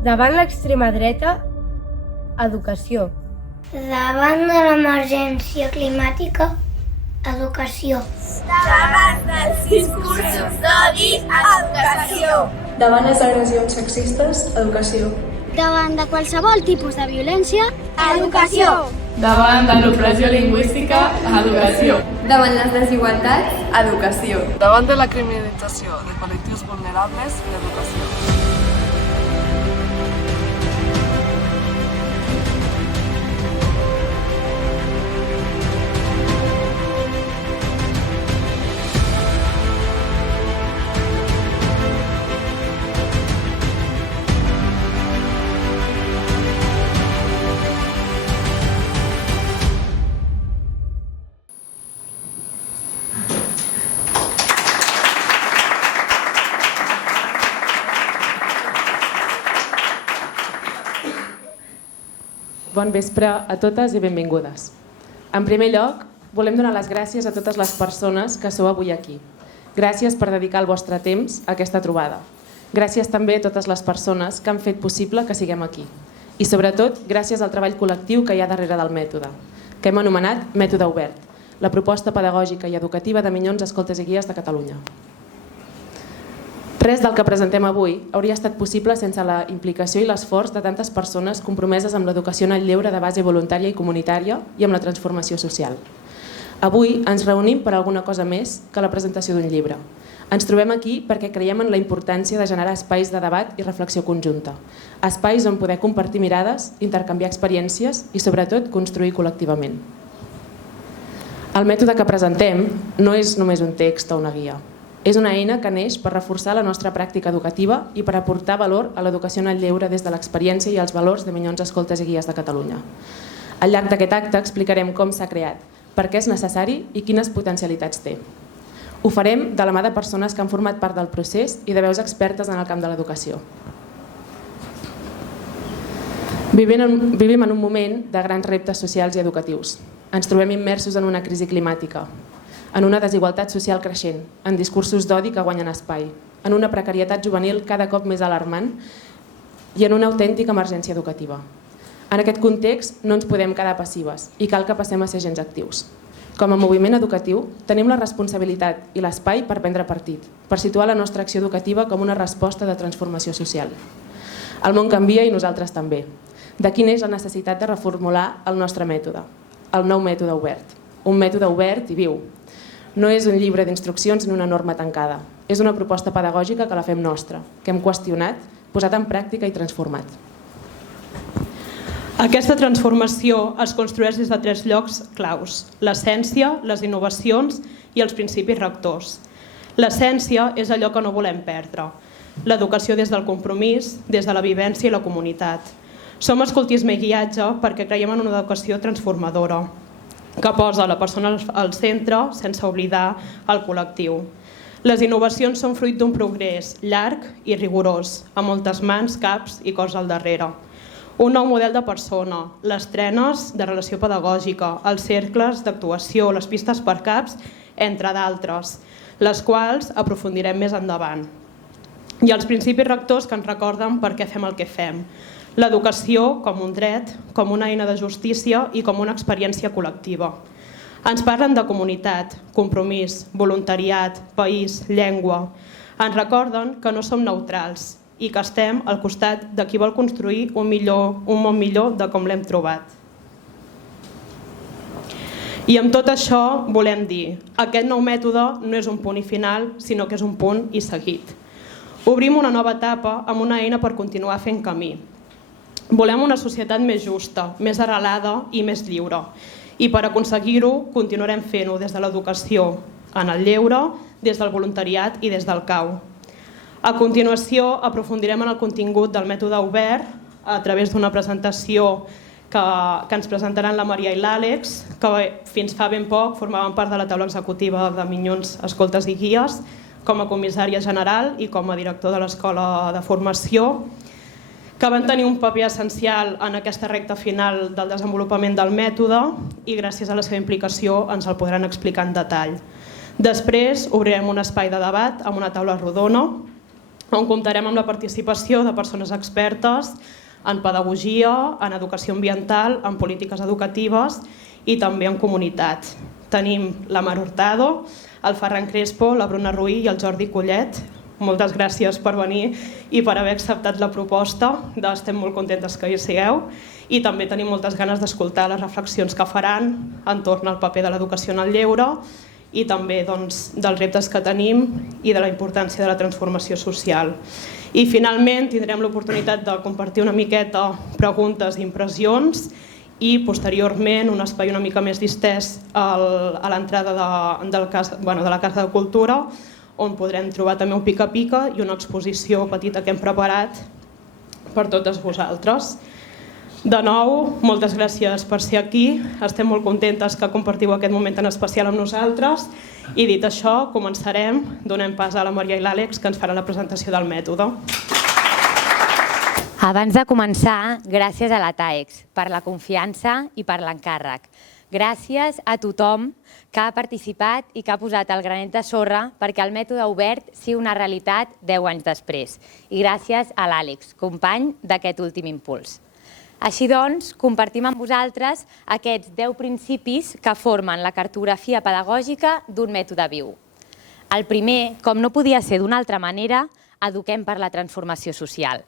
Davant l'extrema dreta, educació. Davant de l'emergència climàtica, educació. Davant dels discursos d'odi, educació. Davant les agressions sexistes, educació. Davant de qualsevol tipus de violència, educació. Davant de l'opressió lingüística, educació. Davant les desigualtats, educació. Davant de la criminalització de col·lectius vulnerables, l'educació. Bon vespre a totes i benvingudes. En primer lloc, volem donar les gràcies a totes les persones que sou avui aquí. Gràcies per dedicar el vostre temps a aquesta trobada. Gràcies també a totes les persones que han fet possible que siguem aquí. I sobretot, gràcies al treball col·lectiu que hi ha darrere del mètode, que hem anomenat Mètode Obert, la proposta pedagògica i educativa de Minyons Escoltes i Guies de Catalunya. Res del que presentem avui hauria estat possible sense la implicació i l'esforç de tantes persones compromeses amb l'educació en el lleure de base voluntària i comunitària i amb la transformació social. Avui ens reunim per alguna cosa més que la presentació d'un llibre. Ens trobem aquí perquè creiem en la importància de generar espais de debat i reflexió conjunta, espais on poder compartir mirades, intercanviar experiències i sobretot construir col·lectivament. El mètode que presentem no és només un text o una guia. És una eina que neix per reforçar la nostra pràctica educativa i per aportar valor a l'educació en el lleure des de l'experiència i els valors de Minyons Escoltes i Guies de Catalunya. Al llarg d'aquest acte explicarem com s'ha creat, per què és necessari i quines potencialitats té. Ho farem de la mà de persones que han format part del procés i de veus expertes en el camp de l'educació. Vivim en un moment de grans reptes socials i educatius. Ens trobem immersos en una crisi climàtica, en una desigualtat social creixent, en discursos d'odi que guanyen espai, en una precarietat juvenil cada cop més alarmant i en una autèntica emergència educativa. En aquest context no ens podem quedar passives i cal que passem a ser agents actius. Com a moviment educatiu tenim la responsabilitat i l'espai per prendre partit, per situar la nostra acció educativa com una resposta de transformació social. El món canvia i nosaltres també. D'aquí neix la necessitat de reformular el nostre mètode, el nou mètode obert. Un mètode obert i viu. No és un llibre d'instruccions ni una norma tancada. És una proposta pedagògica que la fem nostra, que hem qüestionat, posat en pràctica i transformat. Aquesta transformació es construeix des de 3 llocs claus: l'essència, les innovacions i els principis rectors. L'essència és allò que no volem perdre. L'educació des del compromís, des de la vivència i la comunitat. Som escoltisme i guiatge perquè creiem en una educació transformadora, que posa la persona al centre sense oblidar el col·lectiu. Les innovacions són fruit d'un progrés llarg i rigorós, amb moltes mans, caps i cors al darrere. Un nou model de persona, les trenes de relació pedagògica, els cercles d'actuació, les pistes per caps, entre d'altres, les quals aprofundirem més endavant. I els principis rectors que ens recorden per què fem el que fem. L'educació com un dret, com una eina de justícia i com una experiència col·lectiva. Ens parlen de comunitat, compromís, voluntariat, país, llengua. Ens recorden que no som neutrals i que estem al costat de qui vol construir un món millor de com l'hem trobat. I amb tot això volem dir, aquest nou mètode no és un punt i final, sinó que és un punt i seguit. Obrim una nova etapa amb una eina per continuar fent camí. Volem una societat més justa, més arrelada i més lliure. I per aconseguir-ho continuarem fent-ho des de l'educació, en el lleure, des del voluntariat i des del CAU. A continuació aprofundirem en el contingut del mètode obert a través d'una presentació que ens presentaran la Maria i l'Àlex, que fins fa ben poc formaven part de la taula executiva de Minyons Escoltes i Guies, com a comissària general i com a director de l'Escola de Formació, que van tenir un paper essencial en aquesta recta final del desenvolupament del mètode i gràcies a la seva implicació ens el podran explicar en detall. Després obrirem un espai de debat amb una taula rodona on comptarem amb la participació de persones expertes en pedagogia, en educació ambiental, en polítiques educatives i també en comunitat. Tenim la Mar Hurtado, el Ferran Crespo, la Bruna Ruí i el Jordi Collet. Moltes gràcies per venir i per haver acceptat la proposta. Estem molt contentes que hi sigueu i també tenim moltes ganes d'escoltar les reflexions que faran entorn al paper de l'educació en el lleure i també dels reptes que tenim i de la importància de la transformació social. I finalment tindrem l'oportunitat de compartir una miqueta preguntes i impressions i posteriorment un espai una mica més distès a l'entrada de la Casa de Cultura, on podrem trobar també un pica-pica i una exposició petita que hem preparat per totes vosaltres. De nou, moltes gràcies per ser aquí. Estem molt contentes que compartiu aquest moment tan especial amb nosaltres i dit això, començarem. Donem pas a la Maria i l'Àlex, que ens farà la presentació del mètode. Abans de començar, gràcies a la TAEX per la confiança i per l'encàrrec. Gràcies a tothom que ha participat i que ha posat el granet de sorra perquè el mètode obert sigui una realitat 10 anys després. I gràcies a l'Àlex, company d'aquest últim impuls. Així doncs, compartim amb vosaltres aquests 10 principis que formen la cartografia pedagògica d'un mètode viu. El primer, com no podia ser d'una altra manera, eduquem per la transformació social.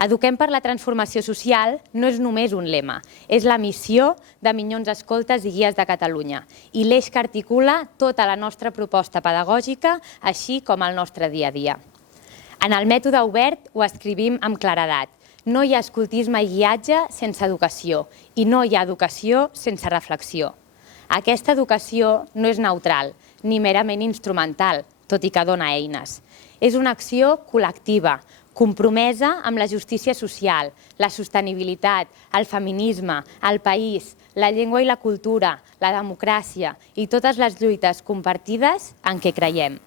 Eduquem per la transformació social no és només un lema, és la missió de Minyons Escoltes i Guies de Catalunya i l'eix que articula tota la nostra proposta pedagògica, així com el nostre dia a dia. En el mètode obert ho escrivim amb claredat. No hi ha escoltisme i guiatge sense educació i no hi ha educació sense reflexió. Aquesta educació no és neutral ni merament instrumental, tot i que dona eines. És una acció col·lectiva, compromesa amb la justícia social, la sostenibilitat, el feminisme, el país, la llengua i la cultura, la democràcia i totes les lluites compartides en què creiem.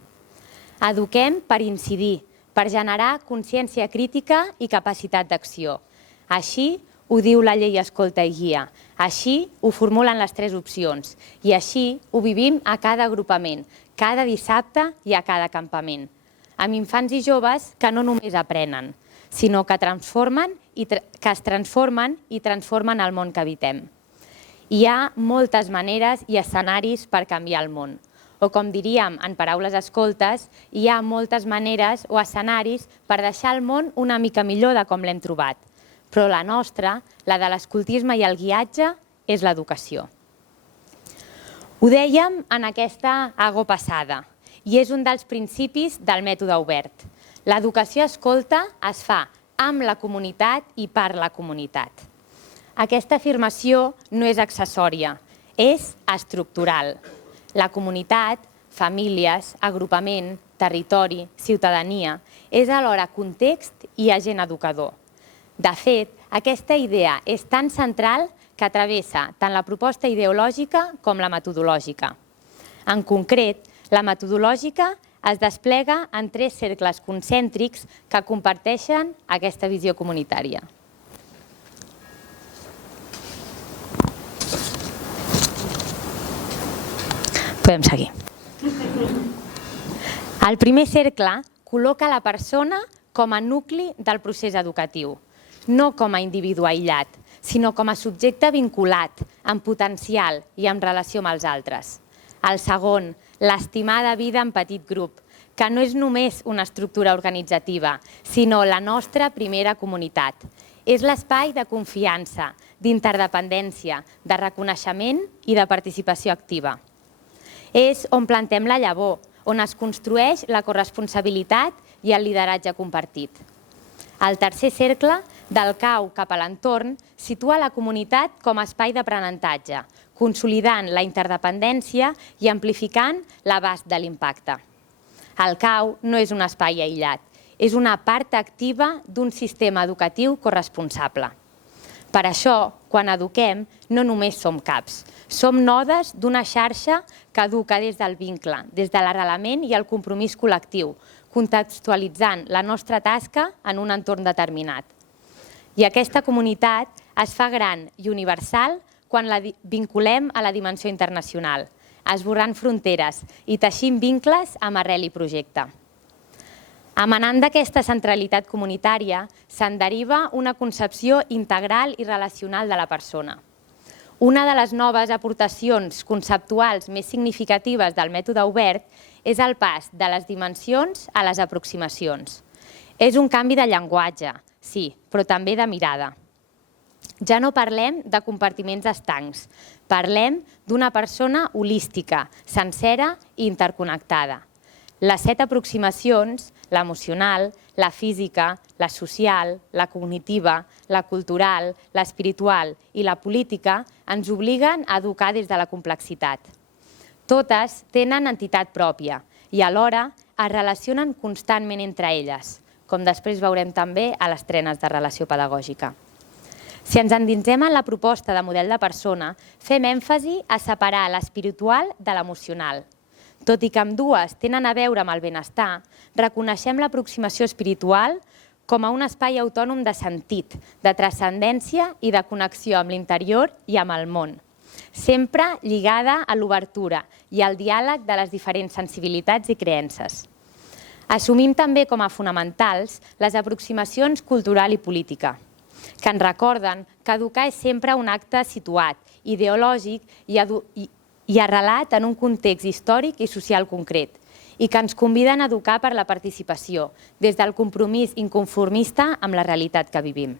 Eduquem per incidir, per generar consciència crítica i capacitat d'acció. Així ho diu la llei Escolta i Guia, així ho formulen les 3 opcions i així ho vivim a cada agrupament, cada dissabte i a cada campament. Amb infants i joves que no només aprenen, sinó que es transformen i transformen el món que habitem. Hi ha moltes maneres i escenaris per canviar el món. O com diríem en paraules escoltes, hi ha moltes maneres o escenaris per deixar el món una mica millor de com l'hem trobat. Però la nostra, la de l'escoltisme i el guiatge, és l'educació. Ho dèiem en aquesta ago passada, i és un dels principis del mètode obert. L'educació escolta es fa amb la comunitat i per la comunitat. Aquesta afirmació no és accessòria, és estructural. La comunitat, famílies, agrupament, territori, ciutadania, és alhora context i agent educador. De fet, aquesta idea és tan central que travessa tant la proposta ideològica com la metodològica. En concret, la metodològica es desplega en 3 cercles concèntrics que comparteixen aquesta visió comunitària. Podem seguir. El primer cercle col·loca la persona com a nucli del procés educatiu, no com a individu aïllat, sinó com a subjecte vinculat, amb potencial i en relació amb els altres. El segon, l'estimada vida en petit grup, que no és només una estructura organitzativa, sinó la nostra primera comunitat. És l'espai de confiança, d'interdependència, de reconeixement i de participació activa. És on plantem la llavor, on es construeix la corresponsabilitat i el lideratge compartit. El tercer cercle, del cau cap a l'entorn, situa la comunitat com a espai d'aprenentatge, consolidant la interdependència i amplificant l'abast de l'impacte. El cau no és un espai aïllat, és una part activa d'un sistema educatiu corresponsable. Per això, quan eduquem, no només som caps, som nodes d'una xarxa que educa des del vincle, des de l'arrelament i el compromís col·lectiu, contextualitzant la nostra tasca en un entorn determinat. I aquesta comunitat es fa gran i universal quan la vinculem a la dimensió internacional, esborrant fronteres i teixint vincles amb arrel i projecte. Emanant d'aquesta centralitat comunitària, se'n deriva una concepció integral i relacional de la persona. Una de les noves aportacions conceptuals més significatives del mètode obert és el pas de les dimensions a les aproximacions. És un canvi de llenguatge, sí, però també de mirada. Ja no parlem de compartiments estancs, parlem d'una persona holística, sencera i interconnectada. Les 7 aproximacions, l'emocional, la física, la social, la cognitiva, la cultural, l'espiritual i la política, ens obliguen a educar des de la complexitat. Totes tenen entitat pròpia i alhora es relacionen constantment entre elles, com després veurem també a les trenes de relació pedagògica. Si ens endinsem en la proposta de model de persona, fem èmfasi a separar l'espiritual de l'emocional. Tot i que ambdues tenen a veure amb el benestar, reconeixem l'aproximació espiritual com a un espai autònom de sentit, de transcendència i de connexió amb l'interior i amb el món, sempre lligada a l'obertura i al diàleg de les diferents sensibilitats i creences. Assumim també com a fonamentals les aproximacions cultural i política, que ens recorden que educar és sempre un acte situat, ideològic i arrelat en un context històric i social concret, i que ens conviden a educar per la participació, des del compromís inconformista amb la realitat que vivim.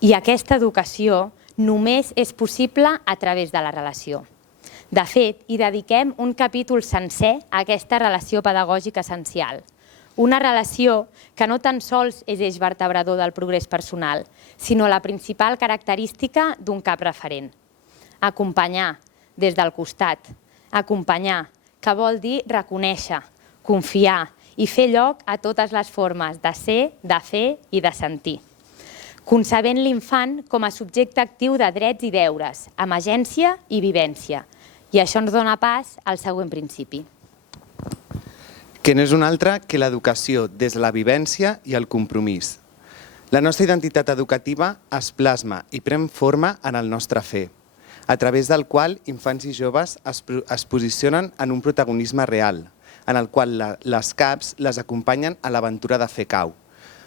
I aquesta educació només és possible a través de la relació. De fet, hi dediquem un capítol sencer a aquesta relació pedagògica essencial. Una relació que no tan sols és eix vertebrador del progrés personal, sinó la principal característica d'un cap referent. Acompanyar, des del costat. Acompanyar, que vol dir reconèixer, confiar i fer lloc a totes les formes de ser, de fer i de sentir. Concebent l'infant com a subjecte actiu de drets i deures, amb agència i vivència. I això ens dona pas al següent principi. Que no és un altre que l'educació des de la vivència i el compromís. La nostra identitat educativa es plasma i pren forma en el nostre fer, a través del qual infants i joves es posicionen en un protagonisme real, en el qual les CAPs les acompanyen a l'aventura de fer cau.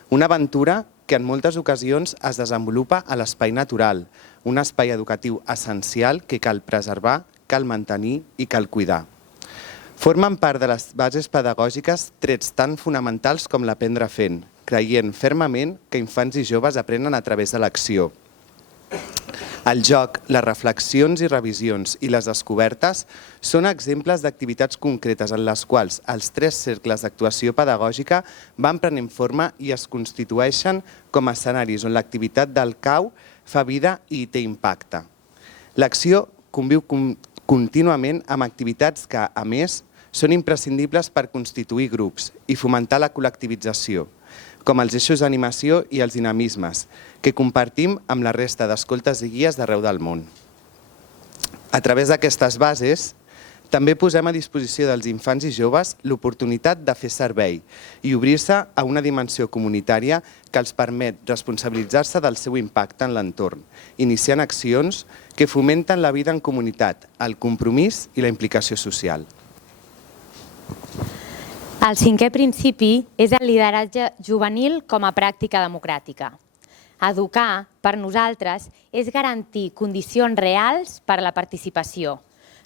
Una aventura que en moltes ocasions es desenvolupa a l'espai natural, un espai educatiu essencial que cal preservar, cal mantenir i cal cuidar. Formen part de les bases pedagògiques trets tan fonamentals com l'aprendre fent, creient fermament que infants i joves aprenen a través de l'acció. El joc, les reflexions i revisions i les descobertes són exemples d'activitats concretes en les quals els 3 cercles d'actuació pedagògica van prenent forma i es constitueixen com a escenaris on l'activitat del cau fa vida i té impacte. L'acció conviu contínuament amb activitats que, a més, són imprescindibles per constituir grups i fomentar la col·lectivització, com els eixos d'animació i els dinamismes, que compartim amb la resta d'escoltes i guies d'arreu del món. A través d'aquestes bases, també posem a disposició dels infants i joves l'oportunitat de fer servei i obrir-se a una dimensió comunitària que els permet responsabilitzar-se del seu impacte en l'entorn, iniciant accions que fomenten la vida en comunitat, el compromís i la implicació social. El 5è principi és el lideratge juvenil com a pràctica democràtica. Educar, per nosaltres, és garantir condicions reals per a la participació.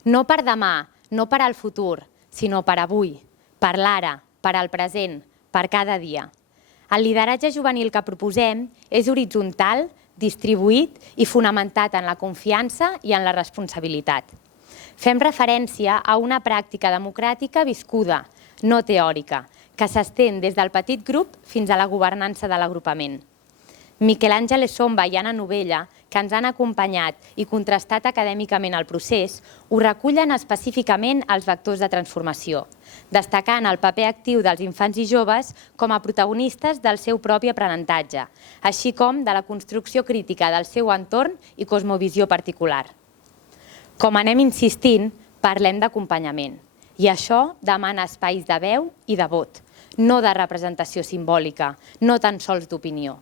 No per demà, no per al futur, sinó per avui, per l'ara, per al present, per cada dia. El lideratge juvenil que proposem és horitzontal, distribuït i fonamentat en la confiança i en la responsabilitat. Fem referència a una pràctica democràtica viscuda, no teòrica, que s'estén des del petit grup fins a la governança de l'agrupament. Miquel Àngel Essomba i Anna Novella, que ens han acompanyat i contrastat acadèmicament el procés, ho recullen específicament als vectors de transformació, destacant el paper actiu dels infants i joves com a protagonistes del seu propi aprenentatge, així com de la construcció crítica del seu entorn i cosmovisió particular. Com anem insistint, parlem d'acompanyament, i això demana espais de veu i de vot, no de representació simbòlica, no tan sols d'opinió.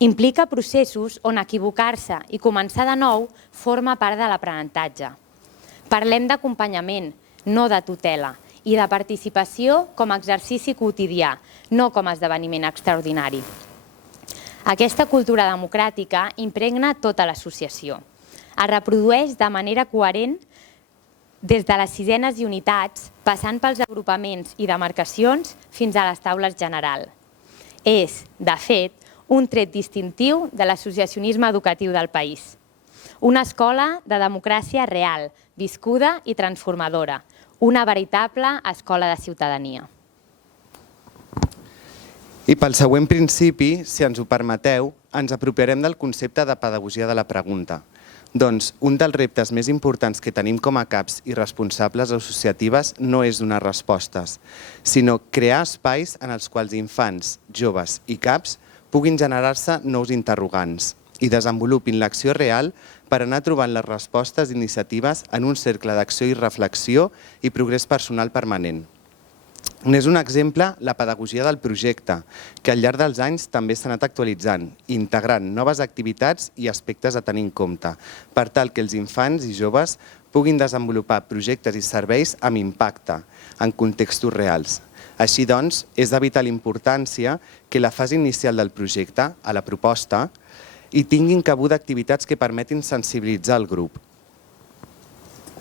Implica processos on equivocar-se i començar de nou forma part de l'aprenentatge. Parlem d'acompanyament, no de tutela, i de participació com a exercici quotidià, no com a esdeveniment extraordinari. Aquesta cultura democràtica impregna tota l'associació. Es reprodueix de manera coherent des de les sisenes i unitats, passant pels agrupaments i demarcacions fins a les taules general. És, de fet, un tret distintiu de l'associacionisme educatiu del país. Una escola de democràcia real, viscuda i transformadora. Una veritable escola de ciutadania. I pel següent principi, si ens ho permeteu, ens apropiarem del concepte de pedagogia de la pregunta. Doncs un dels reptes més importants que tenim com a CAPs i responsables associatives no és donar respostes, sinó crear espais en els quals infants, joves i CAPs puguin generar-se nous interrogants i desenvolupin l'acció real per anar trobant les respostes i iniciatives en un cercle d'acció i reflexió i progrés personal permanent. N'és un exemple la pedagogia del projecte, que al llarg dels anys també s'ha anat actualitzant, integrant noves activitats i aspectes a tenir en compte, per tal que els infants i joves puguin desenvolupar projectes i serveis amb impacte, en contextos reals. Així doncs, és de vital importància que la fase inicial del projecte, a la proposta, hi tinguin cabuda activitats que permetin sensibilitzar el grup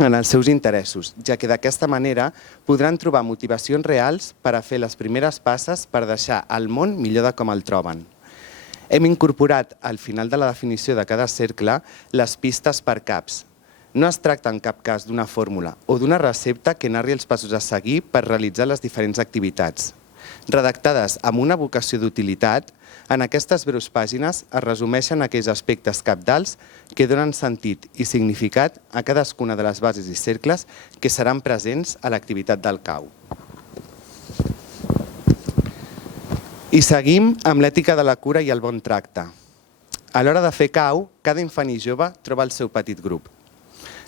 en els seus interessos, ja que d'aquesta manera podran trobar motivacions reals per a fer les primeres passes per deixar el món millor de com el troben. Hem incorporat al final de la definició de cada cercle les pistes per CAPs. No es tracta en cap cas d'una fórmula o d'una recepta que narri els passos a seguir per realitzar les diferents activitats. Redactades amb una vocació d'utilitat, en aquestes breus pàgines es resumeixen aquells aspectes cabdals que donen sentit i significat a cadascuna de les bases i cercles que seran presents a l'activitat del CAU. I seguim amb l'ètica de la cura i el bon tracte. A l'hora de fer CAU, cada infant i jove troba el seu petit grup.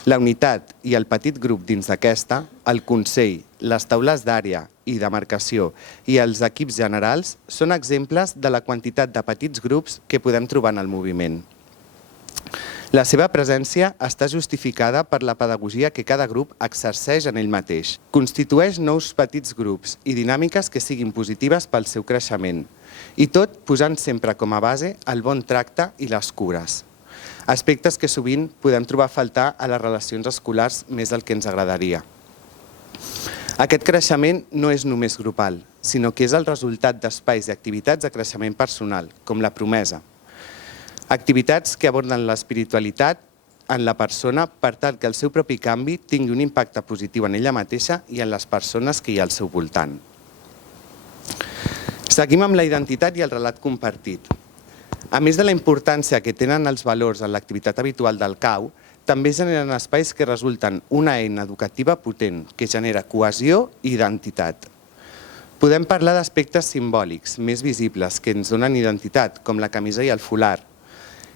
La unitat i el petit grup dins d'aquesta, el Consell, les taules d'àrea i demarcació i els equips generals són exemples de la quantitat de petits grups que podem trobar en el moviment. La seva presència està justificada per la pedagogia que cada grup exerceix en ell mateix. Constitueix nous petits grups i dinàmiques que siguin positives pel seu creixement, i tot posant sempre com a base el bon tracte i les cures. Aspectes que sovint podem trobar a faltar a les relacions escolars més del que ens agradaria. Aquest creixement no és només grupal, sinó que és el resultat d'espais i activitats de creixement personal, com la promesa. Activitats que aborden l'espiritualitat en la persona per tal que el seu propi canvi tingui un impacte positiu en ella mateixa i en les persones que hi ha al seu voltant. Seguim amb la identitat i el relat compartit. A més de la importància que tenen els valors en l'activitat habitual del CAU, també generen espais que resulten una eina educativa potent que genera cohesió i identitat. Podem parlar d'aspectes simbòlics, més visibles, que ens donen identitat, com la camisa i el folar,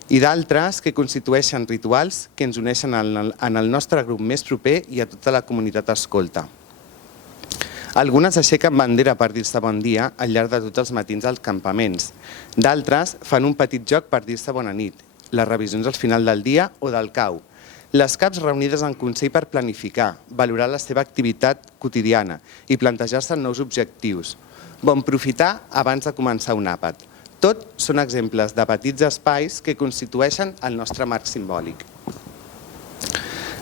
i d'altres que constitueixen rituals que ens uneixen en el nostre grup més proper i a tota la comunitat escolta. Algunes aixequen bandera per dir-se bon dia al llarg de tots els matins als campaments. D'altres fan un petit joc per dir-se bona nit, les revisions al final del dia o del CAU. Les CAPs reunides en consell per planificar, valorar la seva activitat quotidiana i plantejar-se nous objectius. Bon profitar abans de començar un àpat. Tot són exemples de petits espais que constitueixen el nostre marc simbòlic.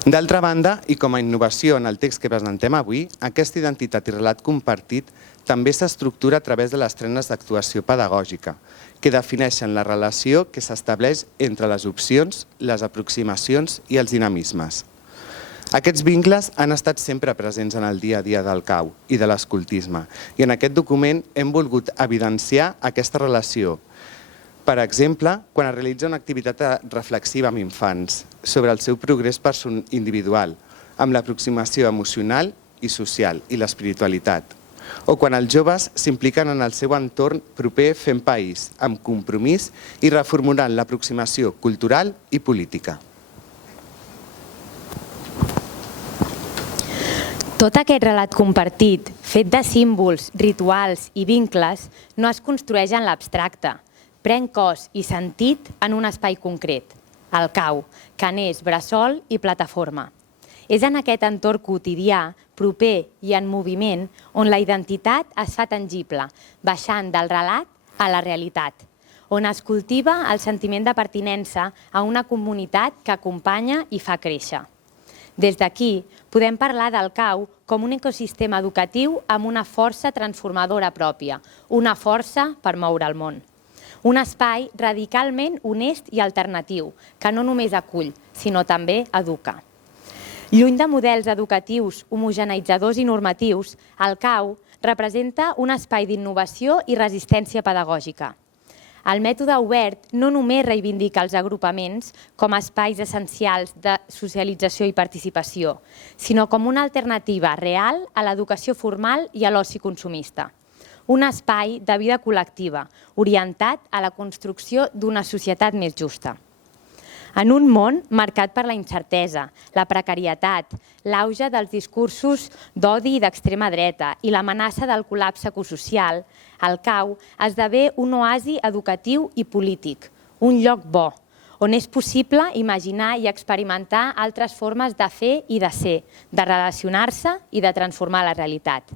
D'altra banda, i com a innovació en el text que presentem avui, aquesta identitat i relat compartit també s'estructura a través de les trenes d'actuació pedagògica, que defineixen la relació que s'estableix entre les opcions, les aproximacions i els dinamismes. Aquests vincles han estat sempre presents en el dia a dia del CAU i de l'escoltisme, i en aquest document hem volgut evidenciar aquesta relació. Per exemple, quan es realitza una activitat reflexiva amb infants sobre el seu progrés individual, amb l'aproximació emocional i social i l'espiritualitat, o quan els joves s'impliquen en el seu entorn proper fent país, amb compromís i reformulant l'aproximació cultural i política. Tot aquest relat compartit, fet de símbols, rituals i vincles, no es construeix en l'abstracte. Pren cos i sentit en un espai concret, el CAU, que n'és bressol i plataforma. És en aquest entorn quotidià, proper i en moviment, on la identitat es fa tangible, baixant del relat a la realitat, on es cultiva el sentiment de pertinença a una comunitat que acompanya i fa créixer. Des d'aquí, podem parlar del CAU com un ecosistema educatiu amb una força transformadora pròpia, una força per moure el món. Un espai radicalment honest i alternatiu, que no només acull, sinó també educa. Lluny de models educatius homogeneitzadors i normatius, el CAU representa un espai d'innovació i resistència pedagògica. El mètode obert no només reivindica els agrupaments com a espais essencials de socialització i participació, sinó com una alternativa real a l'educació formal i a l'oci consumista. Un espai de vida col·lectiva, orientat a la construcció d'una societat més justa. En un món marcat per la incertesa, la precarietat, l'auge dels discursos d'odi i d'extrema dreta i l'amenaça del col·lapse ecosocial, el CAU esdevé un oasi educatiu i polític, un lloc bo, on és possible imaginar i experimentar altres formes de fer i de ser, de relacionar-se i de transformar la realitat.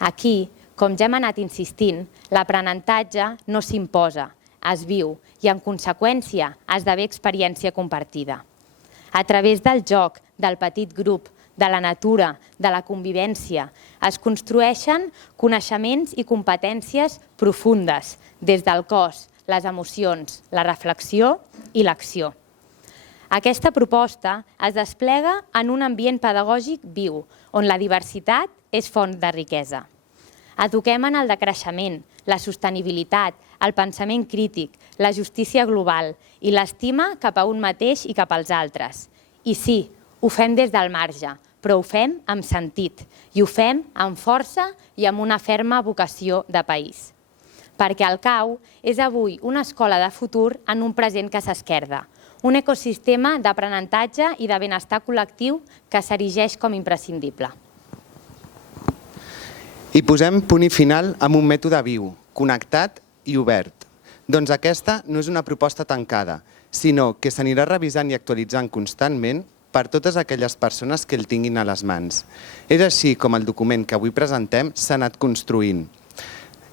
Aquí, com ja hem anat insistint, l'aprenentatge no s'imposa, es viu i, en conseqüència, esdevé experiència compartida. A través del joc, del petit grup, de la natura, de la convivència, es construeixen coneixements i competències profundes, des del cos, les emocions, la reflexió i l'acció. Aquesta proposta es desplega en un ambient pedagògic viu, on la diversitat és font de riquesa. Eduquem en el decreixement, la sostenibilitat, el pensament crític, la justícia global i l'estima cap a un mateix i cap als altres. I sí, ho fem des del marge, però ho fem amb sentit i ho fem amb força i amb una ferma vocació de país. Perquè el CAU és avui una escola de futur en un present que s'esquerda, un ecosistema d'aprenentatge i de benestar col·lectiu que s'erigeix com imprescindible. I posem punt i final amb un mètode viu, connectat i obert. Doncs aquesta no és una proposta tancada, sinó que s'anirà revisant i actualitzant constantment per totes aquelles persones que el tinguin a les mans. És així com el document que avui presentem s'ha anat construint.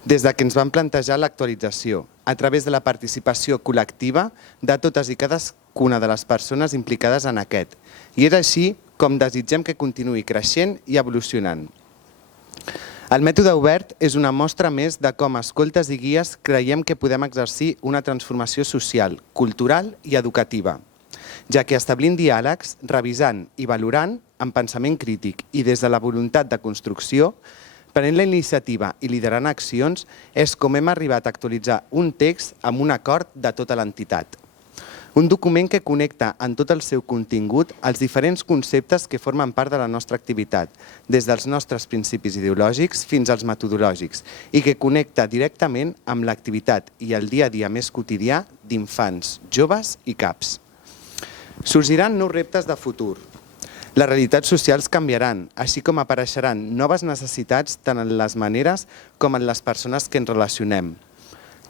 Des que ens vam plantejar l'actualització, a través de la participació col·lectiva de totes i cadascuna de les persones implicades en aquest. I és així com desitgem que continuï creixent i evolucionant. El mètode obert és una mostra més de com escoltes i guies creiem que podem exercir una transformació social, cultural i educativa, ja que establint diàlegs, revisant i valorant amb pensament crític i des de la voluntat de construcció, prenent la iniciativa i liderant accions, és com hem arribat a actualitzar un text amb un acord de tota l'entitat. Un document que connecta en tot el seu contingut els diferents conceptes que formen part de la nostra activitat, des dels nostres principis ideològics fins als metodològics, i que connecta directament amb l'activitat i el dia a dia més quotidià d'infants, joves i CAPs. Sorgiran nous reptes de futur. Les realitats socials canviaran, així com apareixeran noves necessitats tant en les maneres com en les persones que ens relacionem.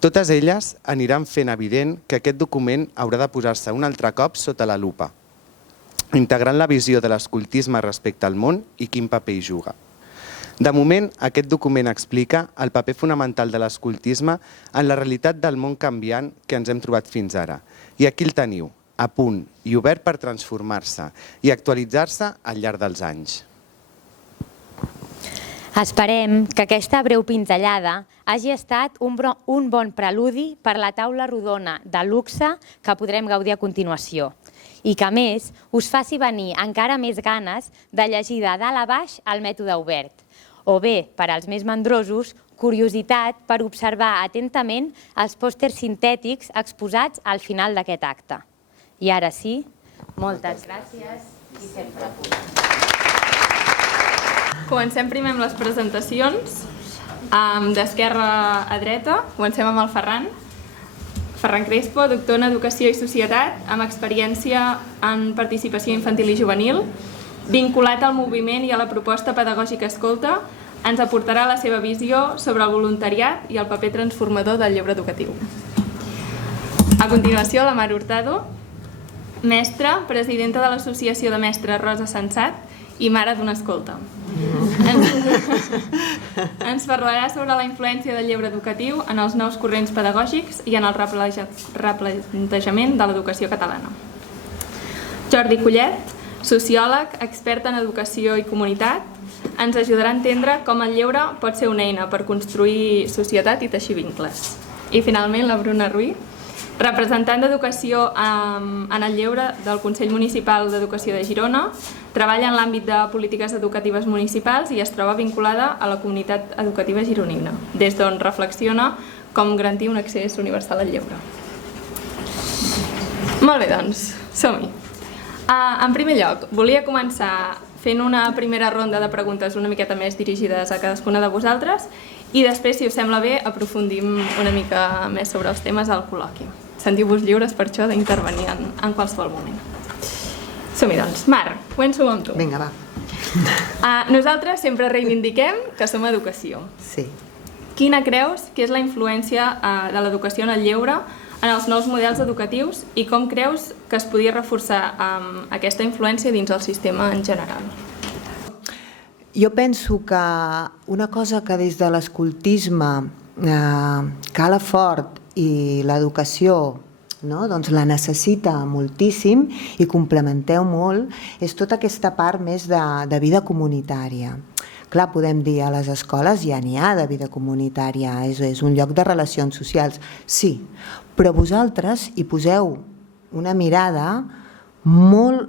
Totes elles aniran fent evident que aquest document haurà de posar-se un altre cop sota la lupa, integrant la visió de l'escoltisme respecte al món i quin paper hi juga. De moment, aquest document explica el paper fonamental de l'escoltisme en la realitat del món canviant que ens hem trobat fins ara. I aquí el teniu, a punt i obert per transformar-se i actualitzar-se al llarg dels anys. Esperem que aquesta breu pinzellada hagi estat un bon preludi per la taula rodona de luxe que podrem gaudir a continuació i que, a més, us faci venir encara més ganes de llegir de dalt a baix el mètode obert, o bé, per als més mandrosos, curiositat per observar atentament els pòsters sintètics exposats al final d'aquest acte. I ara sí, moltes gràcies i sempre a punt. Comencem primer amb les presentacions. D'esquerra a dreta, comencem amb el Ferran. Ferran Crespo, doctor en Educació i Societat, amb experiència en participació infantil i juvenil, vinculat al moviment i a la proposta pedagògica Escolta, ens aportarà la seva visió sobre el voluntariat i el paper transformador del lleure educatiu. A continuació, la Mar Hurtado, mestra, presidenta de l'Associació de Mestres Rosa Sensat i mare d'una escolta. Ens parlarà sobre la influència del lleure educatiu en els nous corrents pedagògics i en el replantejament de l'educació catalana. Jordi Collet, sociòleg, expert en educació i comunitat, ens ajudarà a entendre com el lleure pot ser una eina per construir societat i teixir vincles. I finalment la Bruna Ruiz, representant d'Educació en el lleure del Consell Municipal d'Educació de Girona, treballa en l'àmbit de polítiques educatives municipals i es troba vinculada a la comunitat educativa gironina, des d'on reflexiona com garantir un accés universal al lleure. Molt bé, doncs, som-hi. En primer lloc, volia començar fent una primera ronda de preguntes una miqueta més dirigides a cadascuna de vosaltres i després, si us sembla bé, aprofundim una mica més sobre els temes al col·loqui. Sentiu-vos lliures per això d'intervenir en qualsevol moment. Som-hi, doncs. Mar, començo amb tu. Vinga, va. Nosaltres sempre reivindiquem que som educació. Sí. Quina creus que és la influència de l'educació en el lleure en els nous models educatius i com creus que es podia reforçar aquesta influència dins el sistema en general? Jo penso que una cosa que des de l'escoltisme cala fort i l'educació doncs la necessita moltíssim i complementeu molt és tota aquesta part més de vida comunitària. Clar, podem dir a les escoles ja n'hi ha de vida comunitària, és un lloc de relacions socials, sí, però vosaltres hi poseu una mirada molt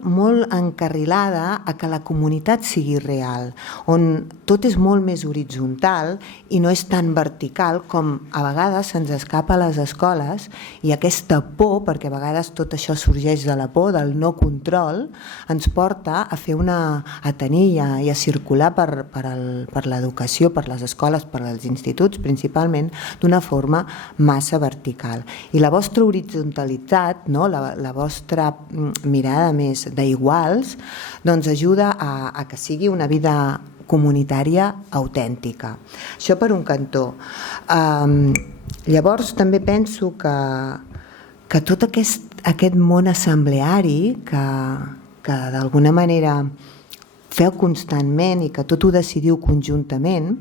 encarrilada a que la comunitat sigui real, on tot és molt més horitzontal i no és tan vertical com a vegades se'ns escapa a les escoles i aquesta por, perquè a vegades tot això sorgeix de la por, del no control, ens porta a fer a tenir i a circular per l'educació, per les escoles, per als instituts principalment, d'una forma massa vertical. I la vostra horizontalitat, la vostra mirada més d'iguals, doncs ajuda a que sigui una vida comunitària autèntica. Això per un cantó. Llavors també penso que tot aquest món assembleari que d'alguna manera feu constantment i que tot ho decidiu conjuntament,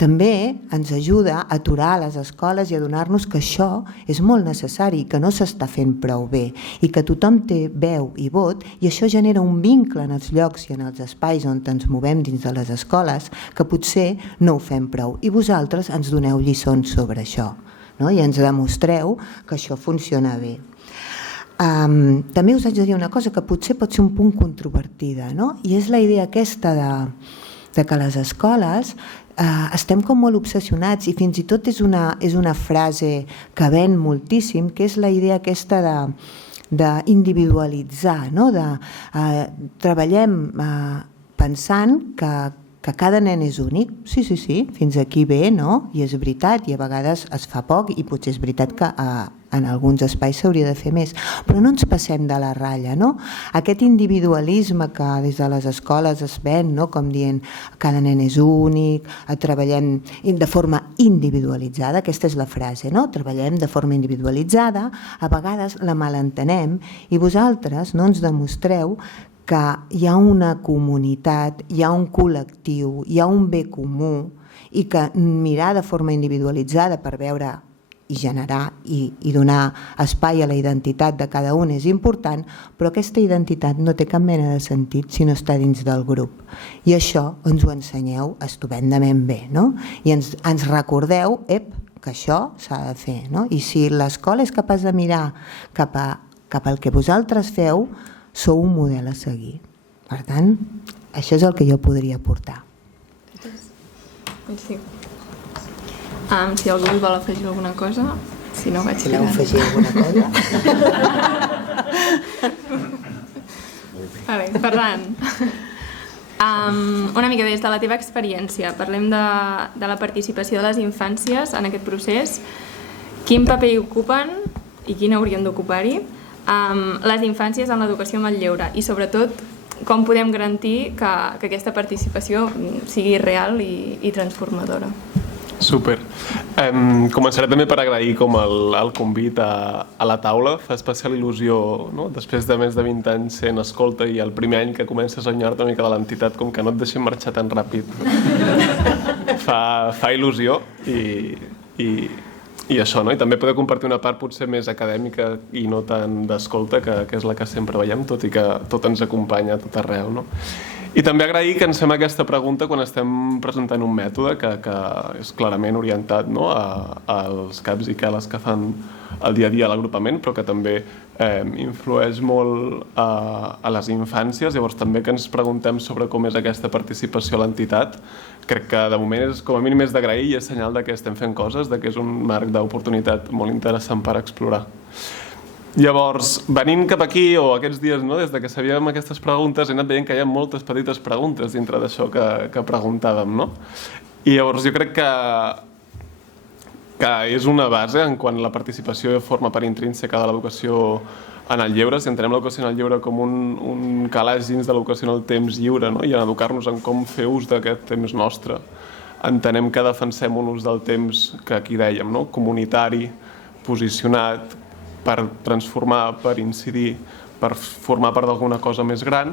també ens ajuda a aturar a les escoles i a donar-nos que això és molt necessari, que no s'està fent prou bé i que tothom té veu i vot i això genera un vincle en els llocs i en els espais on ens movem dins de les escoles que potser no ho fem prou i vosaltres ens doneu lliçons sobre això i ens demostreu que això funciona bé. També us haig de dir una cosa que potser pot ser un punt controvertida i és la idea aquesta de que les escoles estem com molt obsessionats i fins i tot és una frase que ven moltíssim, que és la idea aquesta d'individualitzar, treballem pensant que cada nen és únic. Sí, fins aquí bé, i és veritat, i a vegades es fa poc i potser és veritat que en alguns espais s'hauria de fer més, però no ens passem de la ratlla. Aquest individualisme que des de les escoles es ven com dient cada nen és únic, treballem de forma individualitzada, aquesta és la frase, treballem de forma individualitzada, a vegades la malentenem i vosaltres no ens demostreu que hi ha una comunitat, hi ha un col·lectiu, hi ha un bé comú i que mirar de forma individualitzada per veure i generar i donar espai a la identitat de cada un és important, però aquesta identitat no té cap mena de sentit si no està dins del grup. I això ens ho ensenyeu estupendament bé, i ens recordeu que això s'ha de fer. I si l'escola és capaç de mirar cap al que vosaltres feu, sou un model a seguir. Per tant, això és el que jo podria aportar. Sí. Si algú vol afegir alguna cosa, si no vaig tirant. Si voleu afegir alguna cosa? Ferran, una mica des de la teva experiència, parlem de la participació de les infàncies en aquest procés. Quin paper hi ocupen i quin haurien d'ocupar-hi les infàncies en l'educació amb el lleure i sobretot com podem garantir que aquesta participació sigui real i transformadora? Super. Començaré també per agrair com el convit a la taula. Fa especial il·lusió, no? Després de més de 20 anys sent escolta i el primer any que comences a allunyar-te una mica de l'entitat, com que no et deixen marxar tan ràpid. Fa il·lusió i això, no? I també poder compartir una part potser més acadèmica i no tan d'escolta, que és la que sempre veiem, tot i que tot ens acompanya a tot arreu, no? I també agrair que ens fem aquesta pregunta quan estem presentant un mètode que és clarament orientat, no, als caps i queles que fan el dia a dia a l'agrupament, però que també influeix molt a les infàncies. Llavors també que ens preguntem sobre com és aquesta participació a l'entitat. Crec que de moment és com a mínim és d'agrair i és senyal que estem fent coses, que és un marc d'oportunitat molt interessant per explorar. Llavors, venint cap aquí, o aquests dies, no, des que sabíem aquestes preguntes, he anat veient que hi ha moltes petites preguntes dintre d'això que preguntàvem, no? I llavors jo crec que és una base en quan la participació forma part intrínseca de l'educació en el lleure. Si entenem l'educació en el lleure com un calaix dins de l'educació en el temps lliure, no? I en educar-nos en com fer ús d'aquest temps nostre, entenem que defensem un ús del temps que aquí dèiem, no? Comunitari, posicionat, per transformar, per incidir, per formar part d'alguna cosa més gran,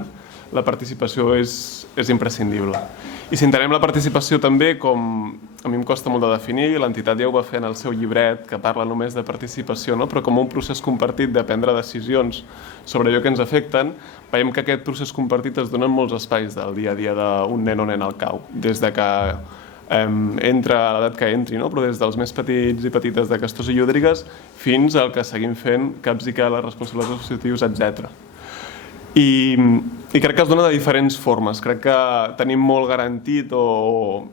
la participació és imprescindible. I si entenem la participació també com, a mi em costa molt de definir, l'entitat ja ho va fer en el seu llibret, que parla només de participació, no? Però com un procés compartit de prendre decisions sobre allò que ens afecten, veiem que aquest procés compartit es dona en molts espais del dia a dia d'un nen o nena al cau, des de que entra a l'edat que entri, no? Però des dels més petits i petites de Castors i Llúdrigues fins al que seguim fent caps i queles, responsables associatius, etc. I crec que es dona de diferents formes. Crec que tenim molt garantit o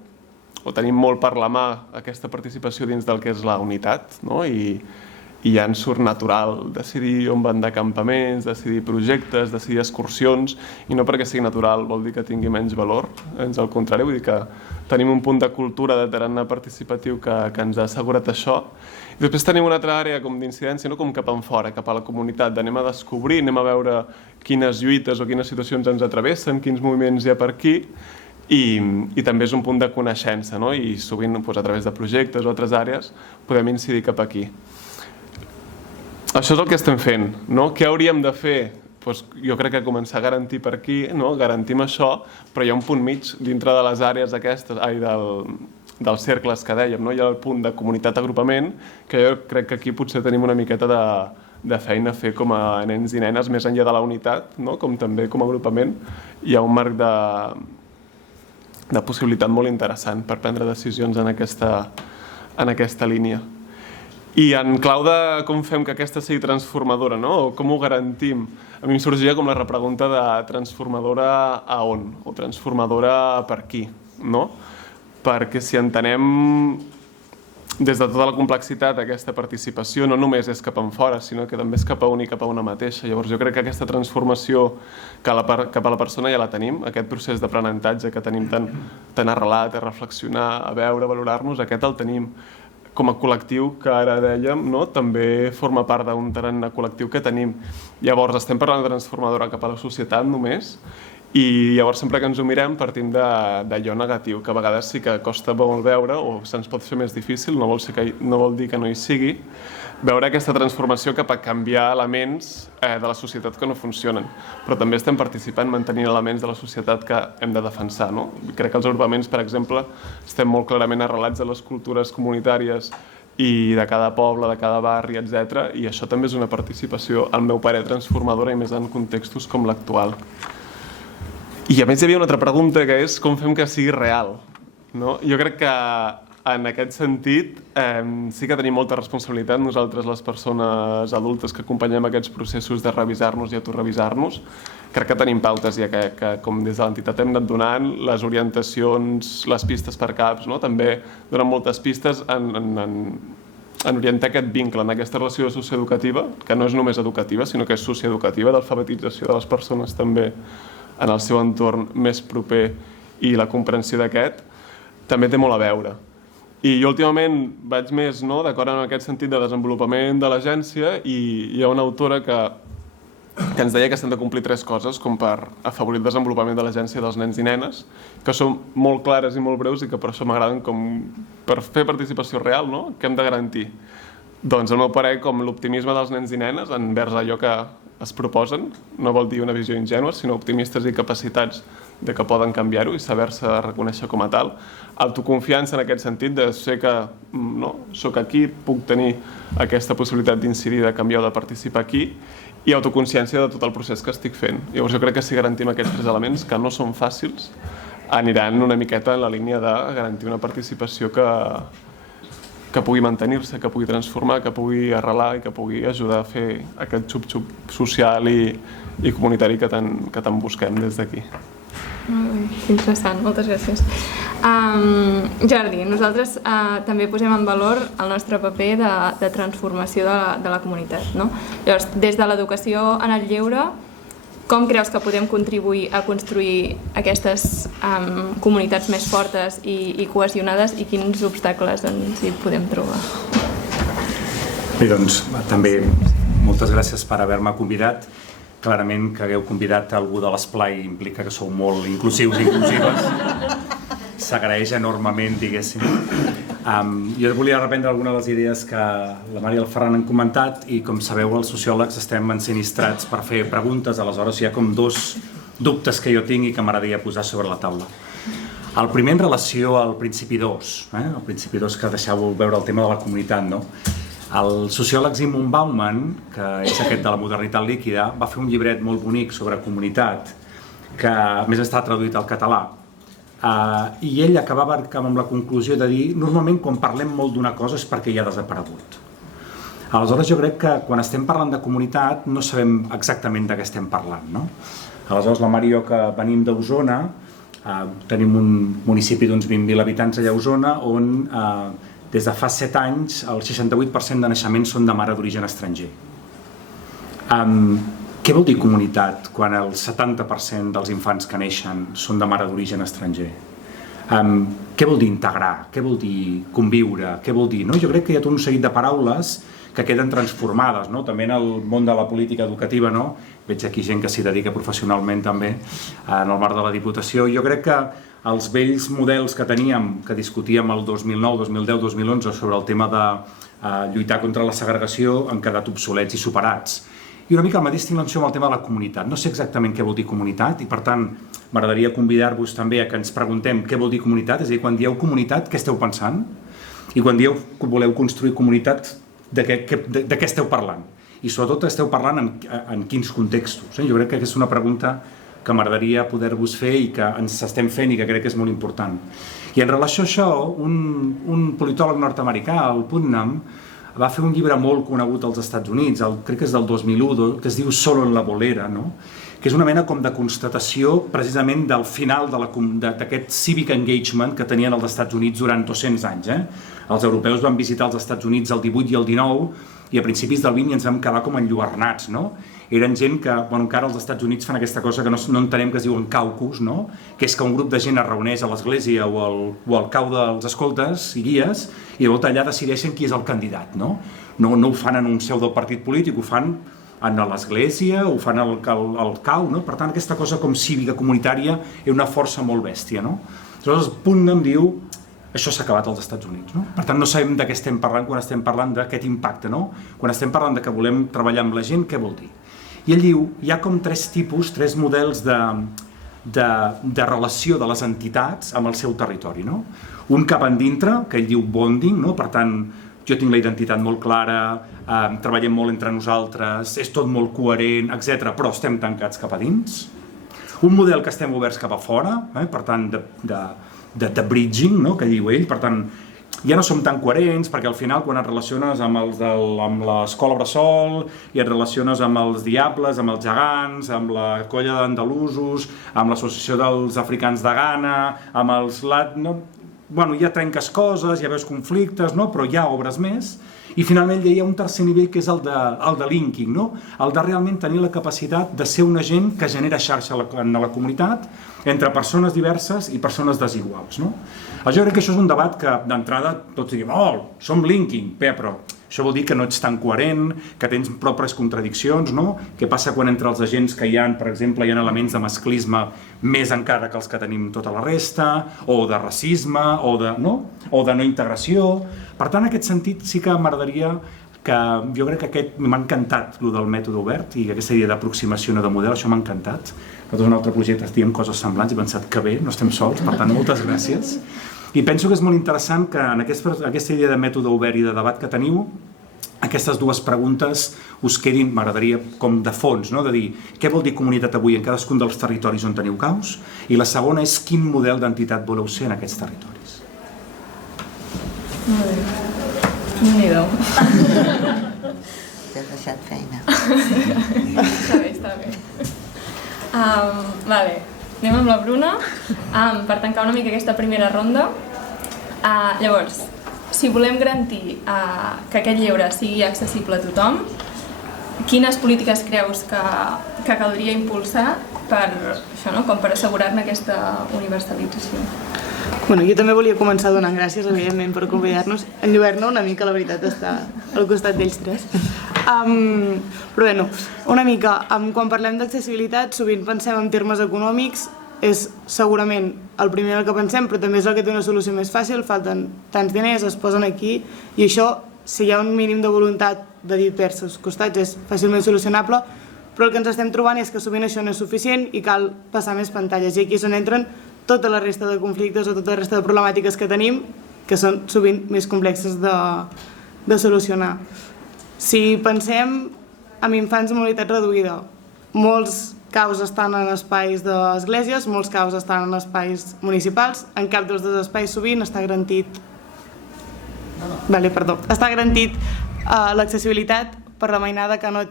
tenim molt per la mà aquesta participació dins del que és la unitat, no? I ja ens surt natural decidir on van d'acampaments, decidir projectes, decidir excursions, i no perquè sigui natural vol dir que tingui menys valor, ans al contrari, vull dir que tenim un punt de cultura de tarannà participatiu que ens ha assegurat això. I després tenim una altra àrea com d'incidència, no? Com cap enfora, cap a la comunitat, d'anem a descobrir, anem a veure quines lluites o quines situacions ens atravessen, quins moviments hi ha per aquí, i també és un punt de coneixença, no? I sovint a través de projectes o altres àrees podem incidir cap aquí. Això és el que estem fent, no? Què hauríem de fer? Jo crec que començar a garantir per aquí, no? Garantim això, però hi ha un punt mig dintre de les àrees aquestes, dels cercles que dèiem, no? Hi ha el punt de comunitat-agrupament, que jo crec que aquí potser tenim una miqueta de feina a fer com a nens i nenes, més enllà de la unitat, no? Com també com a agrupament, hi ha un marc de possibilitat molt interessant per prendre decisions en aquesta línia. I en clau de com fem que aquesta sigui transformadora, no? O com ho garantim, a mi em sorgia com la repregunta de transformadora a on? O transformadora per qui, no? Perquè si entenem des de tota la complexitat aquesta participació, no només és cap enfora, sinó que també és cap a un i cap a una mateixa. Llavors jo crec que aquesta transformació cap a la persona ja la tenim, aquest procés d'aprenentatge que tenim tan arrelat, a reflexionar, a veure, a valorar-nos, aquest el tenim. Com a col·lectiu, que ara dèiem, no? També forma part d'un tarannà col·lectiu que tenim. Llavors, estem parlant de transformadora cap a la societat només, i llavors sempre que ens ho mirem partim d'allò negatiu, que a vegades sí que costa molt veure o se'ns pot fer més difícil, no vol dir que no hi sigui, veure aquesta transformació cap a canviar elements de la societat que no funcionen. Però també estem participant mantenint elements de la societat que hem de defensar, no? Crec que els agrupaments, per exemple, estem molt clarament arrelats a les cultures comunitàries i de cada poble, de cada barri, etc. I això també és una participació, al meu parer, transformadora i més en contextos com l'actual. I a més hi havia una altra pregunta, que és com fem que sigui real, no? Jo crec que en aquest sentit sí que tenim molta responsabilitat nosaltres, les persones adultes que acompanyem aquests processos de revisar-nos i autorevisar-nos. Crec que tenim pautes ja que com des de l'entitat hem anat donant, les orientacions, les pistes per caps, no? També donen moltes pistes en orientar aquest vincle, en aquesta relació socioeducativa, que no és només educativa, sinó que és socioeducativa, d'alfabetització de les persones també en el seu entorn més proper, i la comprensió d'aquest també té molt a veure. I jo últimament vaig més d'acord en aquest sentit de desenvolupament de l'agència, i hi ha una autora que que ens deia que s'han de complir 3 coses com per afavorir el desenvolupament de l'Agència dels Nens i Nenes, que són molt clares i molt breus i que per això m'agraden com per fer participació real, no? Què hem de garantir? Doncs, al meu parer, com l'optimisme dels nens i nenes envers allò que es proposen, no vol dir una visió ingènua, sinó optimistes i capacitats de que poden canviar-ho i saber-se reconèixer com a tal. Autoconfiança en aquest sentit de ser que soc aquí, puc tenir aquesta possibilitat d'incidir, de canviar o de participar aquí, i autoconsciència de tot el procés que estic fent. Llavors jo crec que si garantim aquests 3 elements, que no són fàcils, aniran una miqueta en la línia de garantir una participació que pugui mantenir-se, que pugui transformar, que pugui arrelar i que pugui ajudar a fer aquest xup-xup social i comunitari que tant busquem des d'aquí. Interessant, moltes gràcies. Jordi, nosaltres també posem en valor el nostre paper de transformació de la comunitat. Llavors, des de l'educació en el lleure, com creus que podem contribuir a construir aquestes comunitats més fortes i cohesionades i quins obstacles hi podem trobar? Bé, doncs, també moltes gràcies per haver-me convidat. Clarament que hagueu convidat algú de l'Esplai implica que sou molt inclusius i inclusives. S'agraeix enormement, diguéssim. Jo volia reprendre algunes de les idees que la Maria i el Ferran han comentat i, com sabeu, els sociòlegs estem ensinistrats per fer preguntes, aleshores hi ha com 2 dubtes que jo tinc i que m'agradaria posar sobre la taula. El primer en relació al principi 2, el principi 2 que deixeu veure el tema de la comunitat, no? El sociòleg Zygmunt Bauman, que és aquest de la modernitat líquida, va fer un llibret molt bonic sobre comunitat, que a més està traduït al català, i ell acabava amb la conclusió de dir normalment quan parlem molt d'una cosa és perquè ja ha desaparegut. Aleshores jo crec que quan estem parlant de comunitat no sabem exactament de què estem parlant, no? Aleshores la Mari i jo que venim d'Osona, tenim un municipi d'uns 20.000 habitants allà a Osona on des de fa 7 anys el 68% de naixements són de mare d'origen estranger. Què vol dir comunitat quan el 70% dels infants que neixen són de mare d'origen estranger? Què vol dir integrar? Què vol dir conviure? Què vol dir? Jo crec que hi ha tot un seguit de paraules que queden transformades, també en el món de la política educativa. Veig aquí gent que s'hi dedica professionalment també en el marc de la Diputació. Jo crec que els vells models que teníem, que discutíem el 2009, 2010, 2011 sobre el tema de lluitar contra la segregació, han quedat obsolets i superats. I una mica el mateix tinc l'ansió amb el tema de la comunitat. No sé exactament què vol dir comunitat i, per tant, m'agradaria convidar-vos també a que ens preguntem què vol dir comunitat. És a dir, quan dieu comunitat, què esteu pensant? I quan dieu que voleu construir comunitat, de què esteu parlant? I sobretot esteu parlant en quins contextos? Jo crec que és una pregunta que m'agradaria poder-vos fer i que ens estem fent i que crec que és molt important. I en relació a això, un politòleg nord-americà, el Putnam, va fer un llibre molt conegut als Estats Units, crec que és del 2001, que es diu Solo en la bolera, que és una mena com de constatació precisament del final d'aquest civic engagement que tenien els Estats Units durant 200 anys. Els europeus van visitar els Estats Units el 18 i el 19 i a principis del 20 ens vam quedar com enlluernats. Eren gent que, encara als Estats Units fan aquesta cosa que no entenem que es diuen caucus, que és que un grup de gent es reuneix a l'església o al cau dels escoltes i guies i llavors allà decideixen qui és el candidat. No ho fan en un seu del partit polític, ho fan a l'església, ho fan al cau. Per tant, aquesta cosa com cívica comunitària és una força molt bèstia. Aleshores, Putnam diu això s'ha acabat als Estats Units. Per tant, no sabem de què estem parlant quan estem parlant d'aquest impacte. Quan estem parlant que volem treballar amb la gent, què vol dir? I ell diu, hi ha com 3 models de relació de les entitats amb el seu territori. Un cap endintre, que ell diu bonding, per tant, jo tinc la identitat molt clara, treballem molt entre nosaltres, és tot molt coherent, etc. però estem tancats cap a dins. Un model que estem oberts cap a fora, per tant, de bridging, que diu ell, per tant, ja no som tan coherents perquè al final quan et relaciones amb l'escola Bressol i et relaciones amb els Diables, amb els Gegants, amb la colla d'andalusos, amb l'associació dels africans de Ghana, amb els... ja trenques coses, ja veus conflictes, però hi ha obres més. I finalment hi ha un tercer nivell que és el de linking, el de realment tenir la capacitat de ser un agent que genera xarxa en la comunitat entre persones diverses i persones desiguals. Jo crec que això és un debat que d'entrada tots diguem, som linking, però Això vol dir que no ets tan coherent, que tens pròpies contradiccions, no? Què passa quan entre els agents que hi ha, per exemple, hi ha elements de masclisme més encara que els que tenim tota la resta, o de racisme, o de no integració. Per tant, en aquest sentit sí que m'agradaria que jo crec que m'ha encantat el del mètode obert i aquesta idea d'aproximació no de model, això m'ha encantat. Nosaltres en un altre projecte diem coses semblants i he pensat que bé, no estem sols, per tant, moltes gràcies. I penso que és molt interessant que en aquesta idea de mètode obert i de debat que teniu, aquestes dues preguntes us quedin, m'agradaria, com de fons, no? De dir què vol dir comunitat avui en cadascun dels territoris on teniu caus, i la segona és quin model d'entitat voleu ser en aquests territoris. Molt bé. Déu-n'hi-do. T'has deixat feina. Està bé. Vale. Anem amb la Bruna per tancar una mica aquesta primera ronda. Llavors, si volem garantir que aquest lleure sigui accessible a tothom, quines polítiques creus que caldria impulsar per assegurar-ne aquesta universalització? Bueno, jo també volia començar donant gràcies, evidentment, per convidar-nos. En Lluerna, una mica, la veritat, està al costat d'ells tres. Però bé, una mica, quan parlem d'accessibilitat, sovint pensem en termes econòmics, és segurament el primer que pensem, però també és el que té una solució més fàcil, falten tants diners, es posen aquí, i això, si hi ha un mínim de voluntat de diversos costats, és fàcilment solucionable, però el que ens estem trobant és que sovint això no és suficient i cal passar més pantalles, i aquí és on entren tota la resta de conflictes o tota la resta de problemàtiques que tenim, que són sovint més complexes de solucionar. Si pensem en infants de mobilitat reduïda, molts caus estan en espais d'esglésies, molts caus estan en espais municipals, en cap dels dos espais sovint està garantit l'accessibilitat per la mainada que el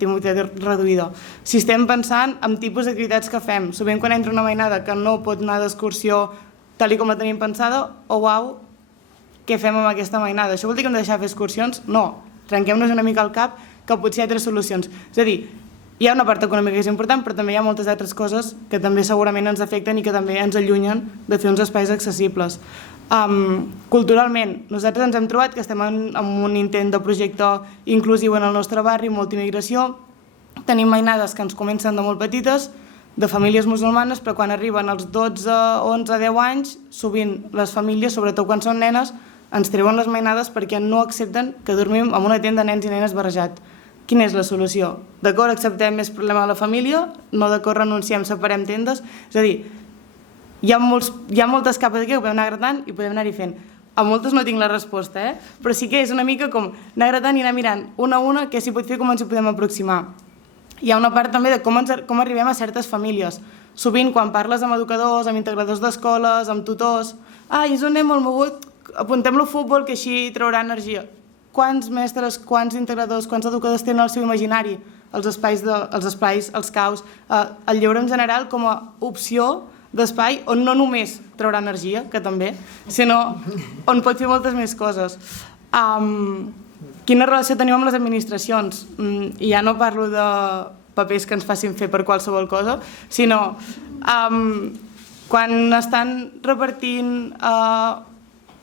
té mobilitat reduïda. Si estem pensant en tipus d'activitats que fem, sovint quan entra una mainada que no pot anar d'excursió tal com la tenim pensada, uau, què fem amb aquesta mainada? Això vol dir que hem de deixar fer excursions? No, trenquem-nos una mica al cap que potser hi ha altres solucions. És a dir, hi ha una part econòmica que és important, però també hi ha moltes altres coses que també segurament ens afecten i que també ens allunyen de fer uns espais accessibles. Culturalment, nosaltres ens hem trobat que estem en un intent de projecte inclusiu en el nostre barri, molta immigració. Tenim mainades que ens comencen de molt petites, de famílies musulmanes, però quan arriben als 12, 11, 10 anys, sovint les famílies, sobretot quan són nenes, ens treuen les mainades perquè no accepten que dormim en una tenda de nens i nenes barrejat. Quina és la solució? D'acord, acceptem més problema a la família, no d'acord, renunciem, separem tendes. És a dir, hi ha moltes capes aquí que podem anar gratant i podem anar-hi fent. A moltes no tinc la resposta, però sí que és una mica com anar gratant i anar mirant una a una què s'hi pot fer, com ens hi podem aproximar. Hi ha una part també de com arribem a certes famílies. Sovint, quan parles amb educadors, amb integradors d'escoles, amb tutors, és un nen molt mogut, apuntem-lo a futbol que així traurà energia. Quants mestres, quants integradors, quants educadors tenen el seu imaginari? Els espais, els caus, el lleure en general com a opció d'espai on no només traurà energia, que també, sinó on pot fer moltes més coses. Quina relació tenim amb les administracions? I ja no parlo de papers que ens facin fer per qualsevol cosa, sinó quan estan repartint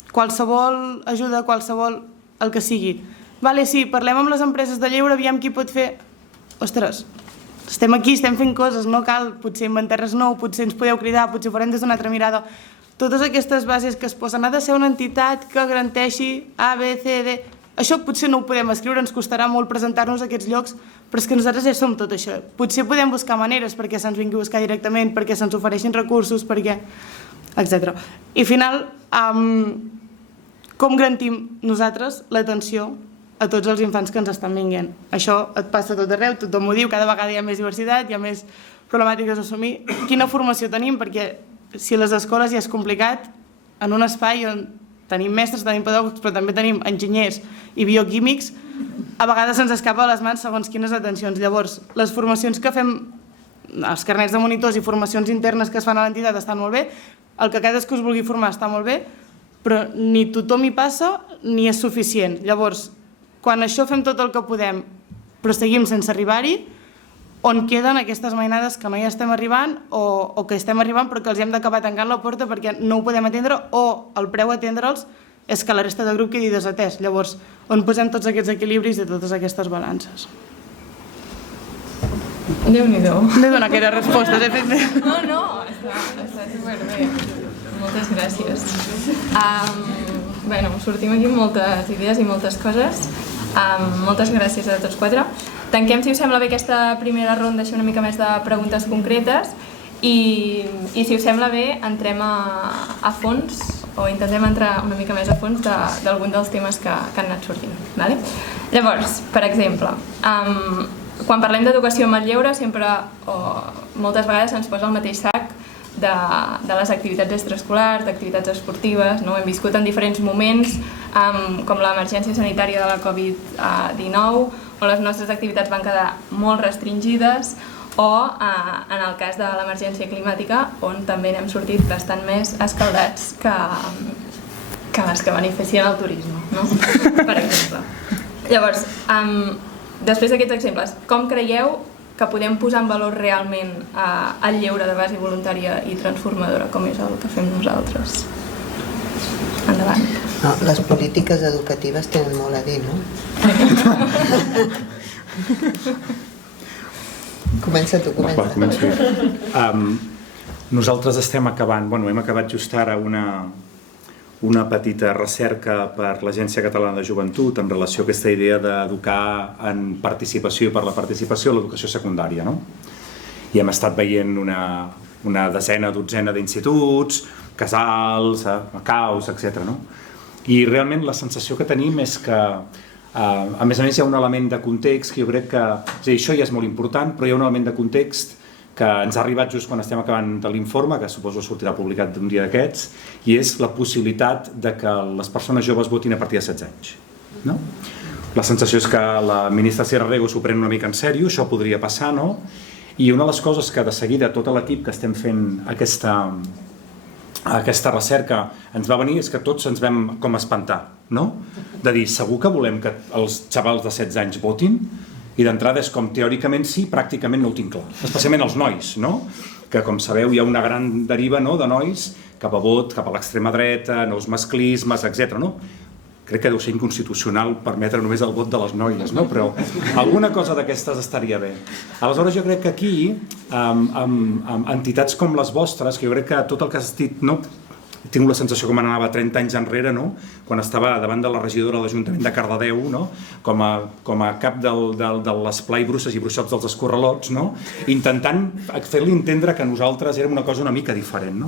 qualsevol ajuda, qualsevol el que sigui. Vale, sí, parlem amb les empreses de lleure, aviam qui pot fer... Ostres, estem aquí, estem fent coses, no cal potser inventar res nou, potser ens podeu cridar, potser ho farem des d'una altra mirada. Totes aquestes bases que es posen, ha de ser una entitat que garanteixi A, B, C, D... Això potser no ho podem escriure, ens costarà molt presentar-nos a aquests llocs, però és que nosaltres ja som tot això. Potser podem buscar maneres perquè se'ns vingui a buscar directament, perquè se'ns ofereixin recursos, perquè... etc. I al final, com garantim nosaltres l'atenció a tots els infants que ens estan venint? Això et passa tot arreu, tothom ho diu, cada vegada hi ha més diversitat, hi ha més problemàtiques a assumir. Quina formació tenim? Perquè si a les escoles ja és complicat, en un espai on tenim mestres, tenim pedagògics, però també tenim enginyers i bioquímics, a vegades se'ns escapa a les mans segons quines atencions. Llavors, les formacions que fem, els carnets de monitors i formacions internes que es fan a l'entitat estan molt bé, el que cadascú es vulgui formar està molt bé, però ni tothom hi passa ni és suficient. Llavors, quan això fem tot el que podem, però seguim sense arribar-hi, on queden aquestes mainades que no hi estem arribant o que estem arribant però que els hem d'acabar tancant la porta perquè no ho podem atendre o el preu a atendre'ls és que la resta de grup quedi desatès. Llavors, on posem tots aquests equilibris i totes aquestes balances? Déu-n'hi-do. M'he donat aquelles respostes, he fet bé. No, està superbé. Moltes gràcies. Sortim aquí amb moltes idees i moltes coses. Moltes gràcies a tots quatre. Tanquem, si us sembla bé, aquesta primera ronda, així una mica més de preguntes concretes i si us sembla bé, entrem a fons o intentem entrar una mica més a fons d'algun dels temes que han anat sortint. Llavors, per exemple, quan parlem d'educació amb el lleure, sempre o moltes vegades se'ns posa el mateix sac de les activitats extraescolars, d'activitats esportives. Hem viscut en diferents moments, com l'emergència sanitària de la Covid-19, on les nostres activitats van quedar molt restringides, o en el cas de l'emergència climàtica, on també n'hem sortit bastant més escaldats que les que beneficien el turisme, per exemple. Llavors, després d'aquests exemples, com creieu que podem posar en valor realment el lleure de base voluntària i transformadora, com és el que fem nosaltres? Endavant. Les polítiques educatives tenen molt a dir, no? Comença tu, comença. Nosaltres estem acabant, hem acabat just ara una petita recerca per l'Agència Catalana de Joventut en relació a aquesta idea d'educar en participació i per la participació a l'educació secundària, no? I hem estat veient una dotzena d'instituts, casals, caus, etc. I realment la sensació que tenim és que a més hi ha un element de context que jo crec que, això ja és molt important, però hi ha un element de context que ens ha arribat just quan estem acabant de l'informe, que suposo sortirà publicat un dia d'aquests, i és la possibilitat de que les persones joves votin a partir de 16 anys. La sensació és que la ministra Sierra Rego s'ho pren una mica en sèrio, això podria passar, no? I una de les coses que de seguida tot l'equip que estem fent aquesta recerca ens va venir és que tots ens vam com espantar, no? De dir, segur que volem que els xavals de 16 anys votin? I d'entrada és com, teòricament sí, pràcticament no ho tinc clar. Especialment els nois, no? Que com sabeu hi ha una gran deriva de nois cap a vot, cap a l'extrema dreta, nous masclismes, etc. Crec que deu ser inconstitucional permetre només el vot de les noies, no? Però alguna cosa d'aquestes estaria bé. Aleshores jo crec que aquí, amb entitats com les vostres, que jo crec que tot el que has dit, tinc la sensació com anava 30 anys enrere, quan estava davant de la regidora de l'Ajuntament de Cardedeu, com a cap de l'esplai Bruces i Bruixots dels Escorralots, intentant fer-li entendre que nosaltres érem una cosa una mica diferent.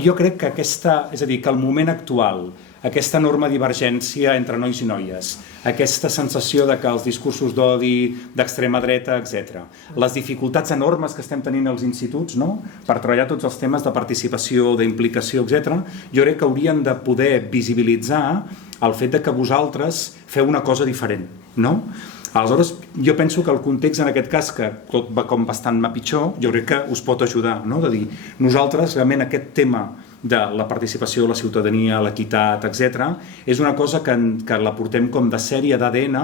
Jo crec que que el moment actual, aquesta enorme divergència entre nois i noies, aquesta sensació de que els discursos d'odi, d'extrema dreta, etc., les dificultats enormes que estem tenint als instituts per treballar tots els temes de participació, d'implicació, etc., jo crec que haurien de poder visibilitzar el fet de que vosaltres feu una cosa diferent, no? Aleshores, jo penso que el context en aquest cas, que tot va com bastant pitjor, jo crec que us pot ajudar, de dir, nosaltres realment aquest tema de la participació, la ciutadania, l'equitat, etc., és una cosa que la portem com de sèrie d'ADN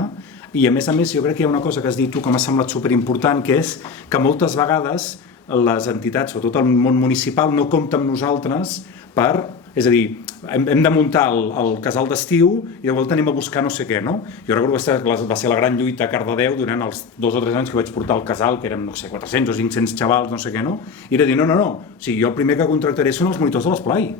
i a més jo crec que hi ha una cosa que has dit tu que m'ha semblat superimportant, que és que moltes vegades les entitats, sobretot el món municipal, no compta amb nosaltres és a dir, hem de muntar el casal d'estiu i de volta anem a buscar no sé què, no? Jo recordo que va ser la gran lluita a Cardedeu durant els 2 o 3 anys que vaig portar el casal, que érem, 400 o 500 xavals, no sé què, no? I era dir, no, o sigui, jo el primer que contractaré són els monitors de l'esplai.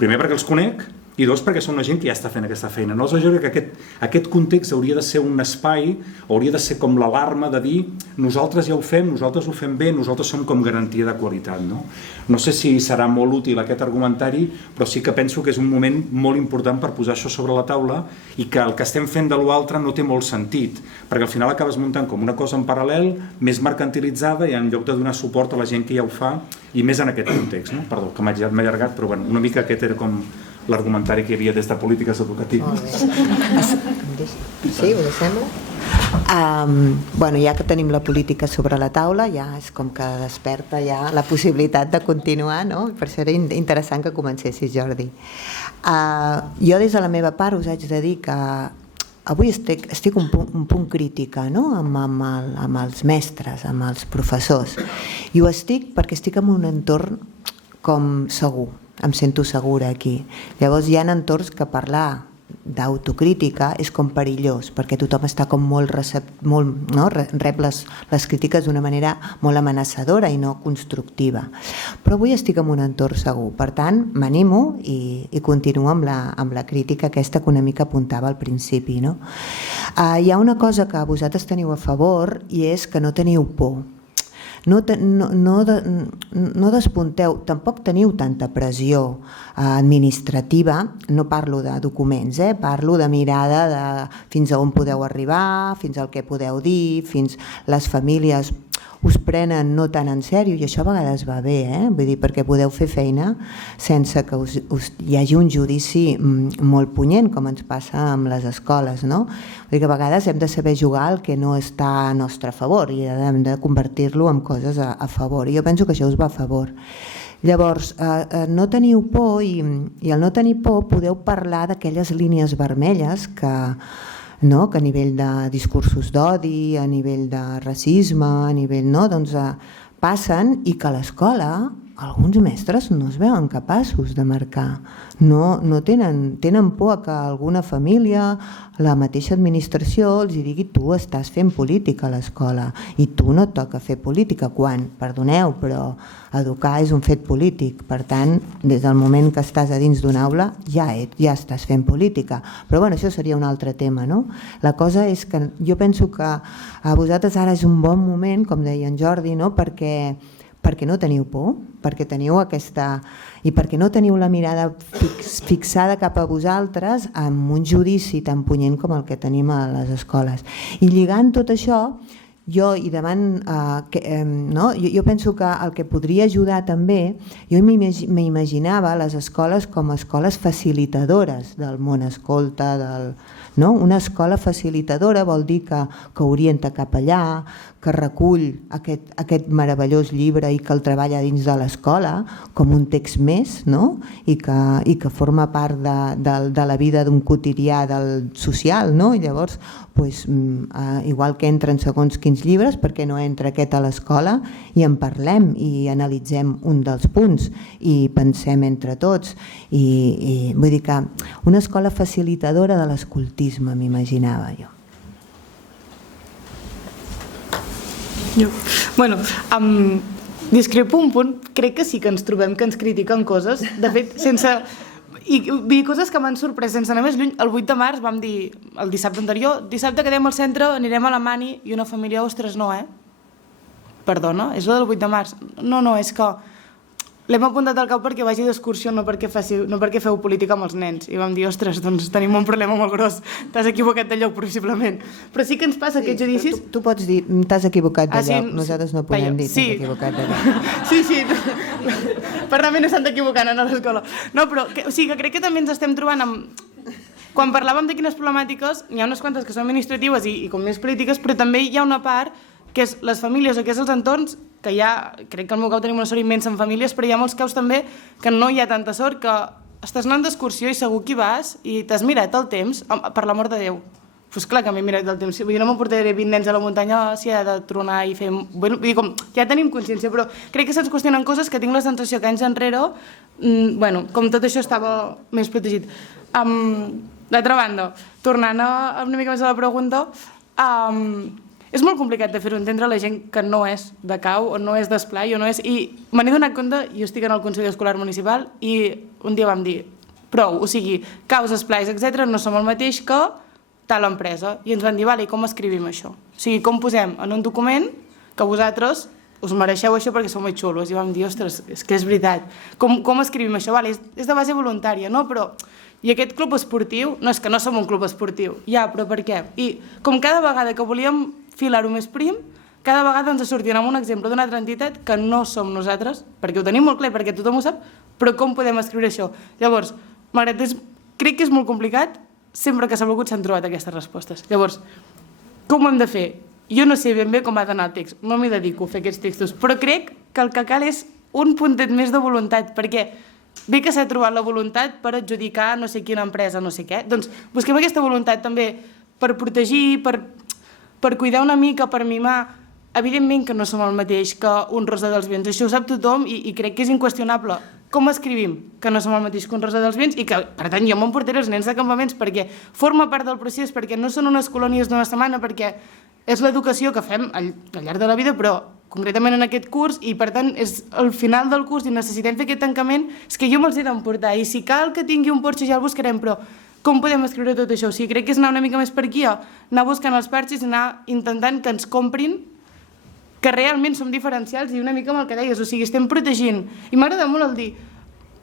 Primer perquè els conec i 2 perquè són una gent que ja està fent aquesta feina. Aleshores jo crec que aquest context hauria de ser un espai, hauria de ser com l'alarma de dir nosaltres ja ho fem, nosaltres ho fem bé, nosaltres som com garantia de qualitat. No sé si serà molt útil aquest argumentari, però sí que penso que és un moment molt important per posar això sobre la taula i que el que estem fent de l'altre no té molt sentit, perquè al final acabes muntant com una cosa en paral·lel, més mercantilitzada i en lloc de donar suport a la gent que ja ho fa i més en aquest context. Perdó, que m'he allargat, però una mica aquest era com l'argumentari que hi havia des de polítiques educatives. Sí, us sembla? Ja que tenim la política sobre la taula, ja és com que desperta ja la possibilitat de continuar, no? Per això era interessant que comencessis, Jordi. Jo des de la meva part us haig de dir que avui estic un punt crítica, no? Amb els mestres, amb els professors. I ho estic perquè estic en un entorn com segur. em sento segura aquí. Llavors hi ha entorns que parlar d'autocrítica és com perillós, perquè tothom està com molt rep les crítiques d'una manera molt amenaçadora i no constructiva. Però avui estic en un entorn segur, per tant m'animo i continuo amb la crítica aquesta que una mica apuntava al principi. Hi ha una cosa que vosaltres teniu a favor i és que no teniu por. No despunteu, tampoc teniu tanta pressió administrativa, no parlo de documents, parlo de mirada de fins a on podeu arribar, fins al que podeu dir, fins les famílies us prenen no tan en sèrio, i això a vegades va bé, vull dir, perquè podeu fer feina sense que hi hagi un judici molt punyent, com ens passa amb les escoles, no? Vull dir que a vegades hem de saber jugar el que no està a nostre favor i hem de convertir-lo en coses a favor, i jo penso que això us va a favor. Llavors, no teniu por, i al no tenir por podeu parlar d'aquelles línies vermelles que a nivell de discursos d'odi, a nivell de racisme, a nivell, doncs passen, i que a l'escola alguns mestres no es veuen capaços de marcar. No tenen por que alguna família, la mateixa administració els digui tu estàs fent política a l'escola i tu no et toca fer política, quan, perdoneu, però educar és un fet polític. Per tant, des del moment que estàs a dins d'una aula ja estàs fent política. Però bueno, això seria un altre tema, no? La cosa és que jo penso que a vosaltres ara és un bon moment, com deia en Jordi, no? Perquè no teniu por, perquè teniu aquesta... i perquè no teniu la mirada fixada cap a vosaltres amb un judici tan punyent com el que tenim a les escoles. I lligant tot això, jo penso que el que podria ajudar també, jo m'imaginava les escoles com a escoles facilitadores del món escolta, una escola facilitadora vol dir que orienta cap allà, que recull aquest meravellós llibre i que el treballa dins de l'escola com un text més, i que forma part de la vida d'un quotidià social, i llavors igual que entren segons quins llibres, perquè no entra aquest a l'escola i en parlem i analitzem un dels punts i pensem entre tots, i vull dir que una escola facilitadora de l'escoltisme m'imaginava jo. Bueno, discrepo un punt, crec que sí que ens trobem que ens critiquen coses, de fet, sense... I coses que m'han sorprès, sense anar més lluny. El 8 de març vam dir, el dissabte anterior, dissabte quedem al centre, anirem a la Mani, i una família, ostres, no, Perdona, és el del 8 de març. No, és que l'hem apuntat al cap perquè vagi d'excursió, no perquè feu política amb els nens. I vam dir, ostres, doncs tenim un problema molt gros, t'has equivocat de lloc, possiblement. Però sí que ens passa aquests judicis... Tu pots dir, t'has equivocat de lloc, nosaltres no podem dir t'has equivocat de lloc. Sí, perdament no s'han d'equivocar a l'escola. No, però sí que crec que també ens estem trobant amb... Quan parlàvem de quines problemàtiques, n'hi ha unes quantes que són administratives i com més polítiques, però també hi ha una part que és les famílies o que és els entorns, que ja, crec que al meu cau tenim una sort immensa en famílies, però hi ha molts caus també que no hi ha tanta sort, que estàs anant d'excursió i segur que hi vas i t'has mirat el temps, per l'amor de Déu. Doncs clar que m'he mirat el temps, vull dir, no m'emportaré 20 nens a la muntanya si ha de tronar i fer... Vull dir, ja tenim consciència, però crec que se'ns qüestionen coses que tinc la sensació que anys enrere, com tot això estava més protegit. D'altra banda, tornant una mica més a la pregunta, és molt complicat de fer-ho entendre a la gent que no és de Cau o no és d'Esplai o no és... I me n'he donat compte, jo estic en el Consell Escolar Municipal i un dia vam dir prou, o sigui, Caus, Esplais, etc. no som el mateix que tal empresa. I ens van dir, vale, com escrivim això? O sigui, com posem en un document que vosaltres us mereixeu això perquè sou més xulos? I vam dir, ostres, és que és veritat. Com escrivim això? Vale, és de base voluntària, no? Però... I aquest club esportiu, no és que no som un club esportiu, ja, però per què? I com cada vegada que volíem filar-ho més prim, cada vegada ens sortia amb un exemple d'una altra entitat que no som nosaltres, perquè ho tenim molt clar, perquè tothom ho sap, però com podem escriure això? Llavors, malgrat crec que és molt complicat, sempre que s'ha volgut s'han trobat aquestes respostes. Llavors, com ho hem de fer? Jo no sé ben bé com ha d'anar el text, no m'hi dedico a fer aquests textos, però crec que el que cal és un puntet més de voluntat, perquè bé que s'ha trobat la voluntat per adjudicar no sé quina empresa, no sé què, doncs busquem aquesta voluntat també per protegir, per cuidar una mica, per mimar. Evidentment que no som el mateix que un Rosa dels Vents, això ho sap tothom i crec que és inqüestionable. com escrivim, que no som el mateix que un Rosa dels Vents i que, per tant, jo m'emportaré els nens de campaments perquè forma part del procés, perquè no són unes colònies d'una setmana, perquè és l'educació que fem al llarg de la vida, però concretament en aquest curs, i per tant és el final del curs i necessitem fer aquest tancament, és que jo me'ls he d'emportar, i si cal que tingui un Porsche ja el buscarem, però com podem escriure tot això? O sigui, crec que és anar una mica més per aquí, anar buscant els parxes i anar intentant que ens comprin que realment som diferencials i una mica amb el que deies, o sigui, estem protegint. I m'agrada molt el dir,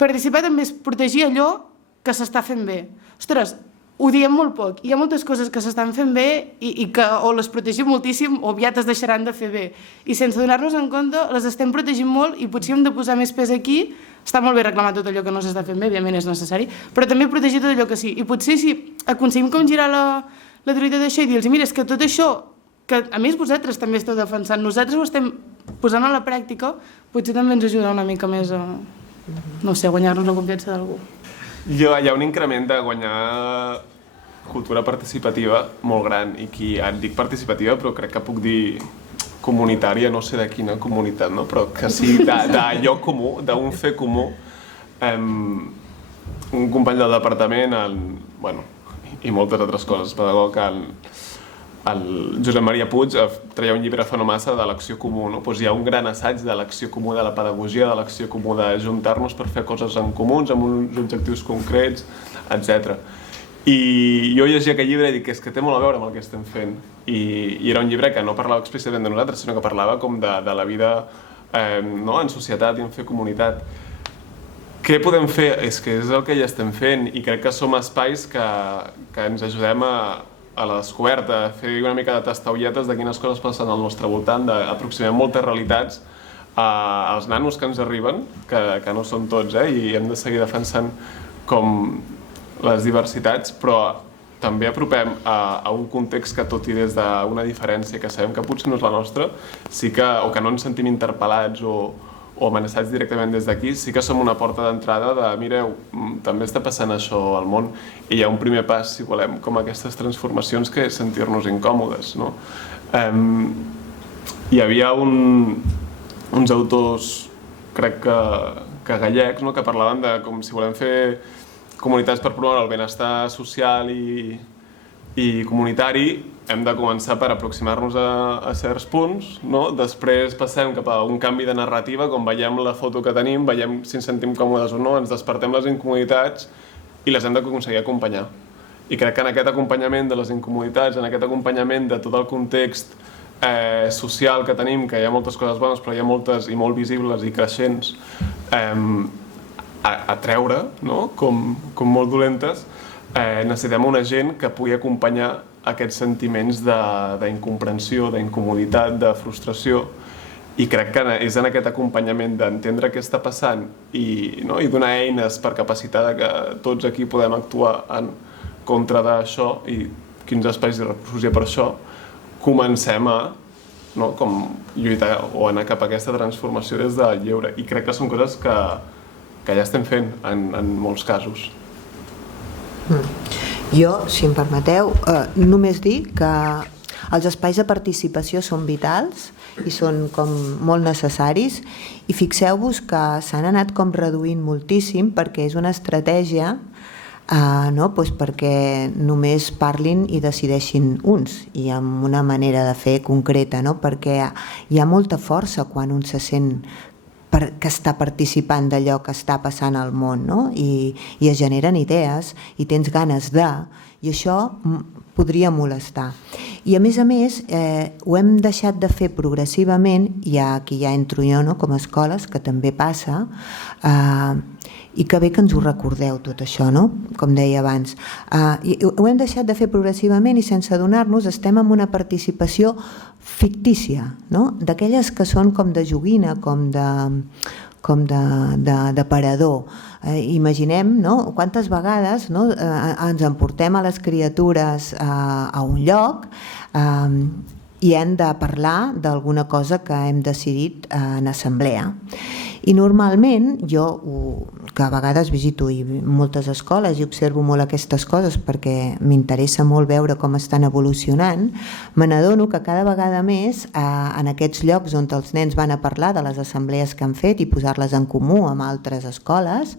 participar també és protegir allò que s'està fent bé. Ostres, ho diem molt poc. Hi ha moltes coses que s'estan fent bé i que o les protegim moltíssim o aviat es deixaran de fer bé. I sense donar-nos en compte les estem protegint molt i potser hem de posar més pes aquí. Està molt bé reclamar tot allò que no s'està fent bé, òbviament és necessari, però també protegir tot allò que sí. I potser si aconseguim com girar la truita d'això i dir-los, mira, és que tot això que a més vosaltres també esteu defensant, nosaltres ho estem posant a la pràctica, potser també ens ajuda una mica més a, no sé, guanyar-nos la confiança d'algú. Hi ha un increment de guanyar cultura participativa molt gran, i qui et dic participativa, però crec que puc dir comunitària, no sé de quina comunitat, no? Però que sí d'allò comú, d'un fer comú. Un company del departament, i moltes altres coses, pedagog, el Josep Maria Puig treia un llibre fa no massa de l'acció comú. Hi ha un gran assaig de l'acció comú, de la pedagogia, de l'acció comú, de juntar-nos per fer coses en comuns, amb uns objectius concrets, etc. I jo llegia aquell llibre i dic, és que té molt a veure amb el que estem fent. I era un llibre que no parlava explícitament de nosaltres, sinó que parlava com de la vida en societat i en fer comunitat. Què podem fer? És que és el que ja estem fent, i crec que som espais que ens ajudem a la descoberta, a fer una mica de tastaulletes de quines coses passen al nostre voltant, d'aproximar moltes realitats als nanos que ens arriben, que no són tots, i hem de seguir defensant com les diversitats, però també apropem a un context que, tot i des d'una diferència que sabem que potser no és la nostra, o que no ens sentim interpel·lats o amenaçats directament des d'aquí, sí que som una porta d'entrada de, mireu, també està passant això al món, i hi ha un primer pas, si volem, com aquestes transformacions, que és sentir-nos incòmodes. Hi havia uns autors, crec que gallecs, que parlaven de com si volem fer comunitats per promoure el benestar social i comunitari, hem de començar per aproximar-nos a certs punts, després passem cap a un canvi de narrativa, com veiem la foto que tenim, veiem si ens sentim còmodes o no, ens despertem les incomoditats i les hem d'aconseguir acompanyar. I crec que en aquest acompanyament de les incomoditats, en aquest acompanyament de tot el context social que tenim, que hi ha moltes coses bones, però hi ha moltes i molt visibles i creixents a treure, com molt dolentes, necessitem una gent que pugui acompanyar aquests sentiments d'incomprensió, d'incomoditat, de frustració, i crec que és en aquest acompanyament d'entendre què està passant i donar eines per capacitar que tots aquí podem actuar en contra d'això i quins espais de refugi per això, comencem a lluitar o anar cap a aquesta transformació des del lleure. I crec que són coses que ja estem fent en molts casos. Jo, si em permeteu, només dir que els espais de participació són vitals i són com molt necessaris, i fixeu-vos que s'han anat com reduint moltíssim perquè és una estratègia perquè només parlin i decideixin uns, i amb una manera de fer concreta, perquè hi ha molta força quan un se sent que està participant d'allò que està passant al món, i es generen idees i tens ganes de, i això podria molestar. I a més, ho hem deixat de fer progressivament, i aquí ja entro jo com a escoles, que també passa, i que bé que ens ho recordeu tot això, com deia abans. Ho hem deixat de fer progressivament i sense adonar-nos estem en una participació fictícia, d'aquelles que són com de joguina, com de parador. Imaginem quantes vegades ens emportem a les criatures a un lloc i hem de parlar d'alguna cosa que hem decidit en assemblea. I normalment jo, que a vegades visito moltes escoles i observo molt aquestes coses perquè m'interessa molt veure com estan evolucionant, me n'adono que cada vegada més en aquests llocs on els nens van a parlar de les assemblees que han fet i posar-les en comú amb altres escoles,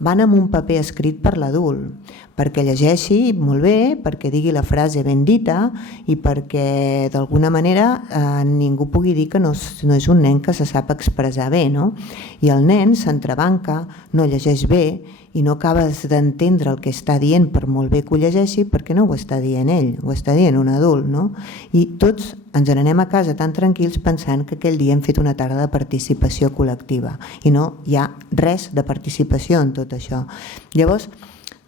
van amb un paper escrit per l'adult, perquè llegeixi molt bé, perquè digui la frase ben dita i perquè d'alguna manera ningú pugui dir que no és un nen que se sap expressar bé, no? I el nen s'entrebanca, no llegeix bé i no acabes d'entendre el que està dient per molt bé que ho llegeixi perquè no ho està dient ell, ho està dient un adult, no? I tots ens n'anem a casa tan tranquils pensant que aquell dia hem fet una tarda de participació col·lectiva i no hi ha res de participació en tot això. Llavors,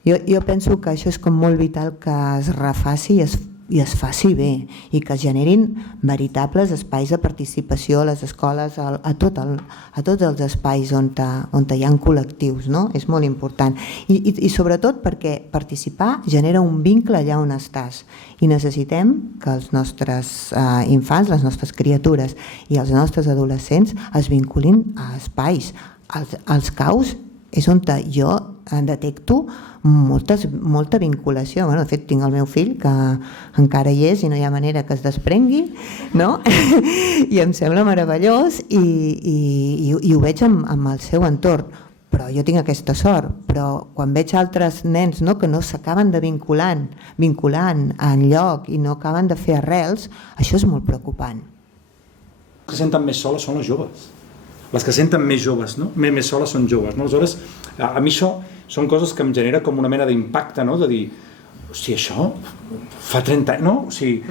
jo penso que això és com molt vital que es refaci i es faci bé i que es generin veritables espais de participació a les escoles, a tots els espais on hi ha col·lectius, no? És molt important. I sobretot perquè participar genera un vincle allà on estàs i necessitem que els nostres infants, les nostres criatures i els nostres adolescents es vinculin a espais. Els CAUs és on jo detecto molta vinculació. De fet, tinc el meu fill que encara hi és i no hi ha manera que es desprengui, no? I em sembla meravellós i ho veig amb el seu entorn. Però jo tinc aquesta sort, però quan veig altres nens que no s'acaben de vinculant enlloc i no acaben de fer arrels, això és molt preocupant. Les que senten més soles són les joves. Les que senten més joves, no? Més soles són joves, no? Aleshores, a mi això són coses que em genera com una mena d'impacte, no? De dir, hosti, això fa 30 anys, no? O sigui,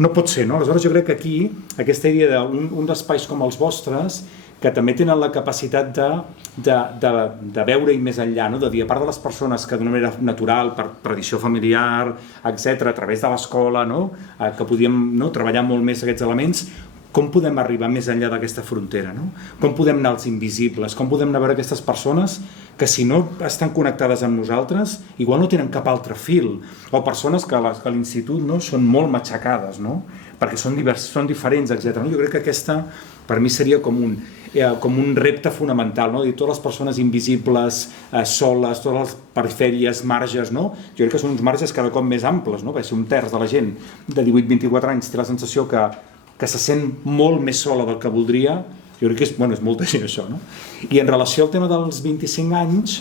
no pot ser, no? Aleshores jo crec que aquí, aquesta idea d'uns espais com els vostres, que també tenen la capacitat de veure-hi més enllà, no? De dir, a part de les persones que d'una manera natural, per tradició familiar, etc., a través de l'escola, no? Que podíem treballar molt més aquests elements, com podem arribar més enllà d'aquesta frontera, no? Com podem anar als invisibles, com podem anar a veure aquestes persones que si no estan connectades amb nosaltres, igual no tenen cap altre fil, o persones que a l'institut són molt matxacades, no? Perquè són diferents, etc. Jo crec que aquesta, per mi, seria com un repte fonamental, no? Totes les persones invisibles, soles, totes les perifèries, marges, no? Jo crec que són uns marges cada cop més amples, no? Perquè si un terç de la gent de 18-24 anys té la sensació que se sent molt més sola del que voldria, jo crec que és molta gent això, no? I en relació al tema dels 25 anys,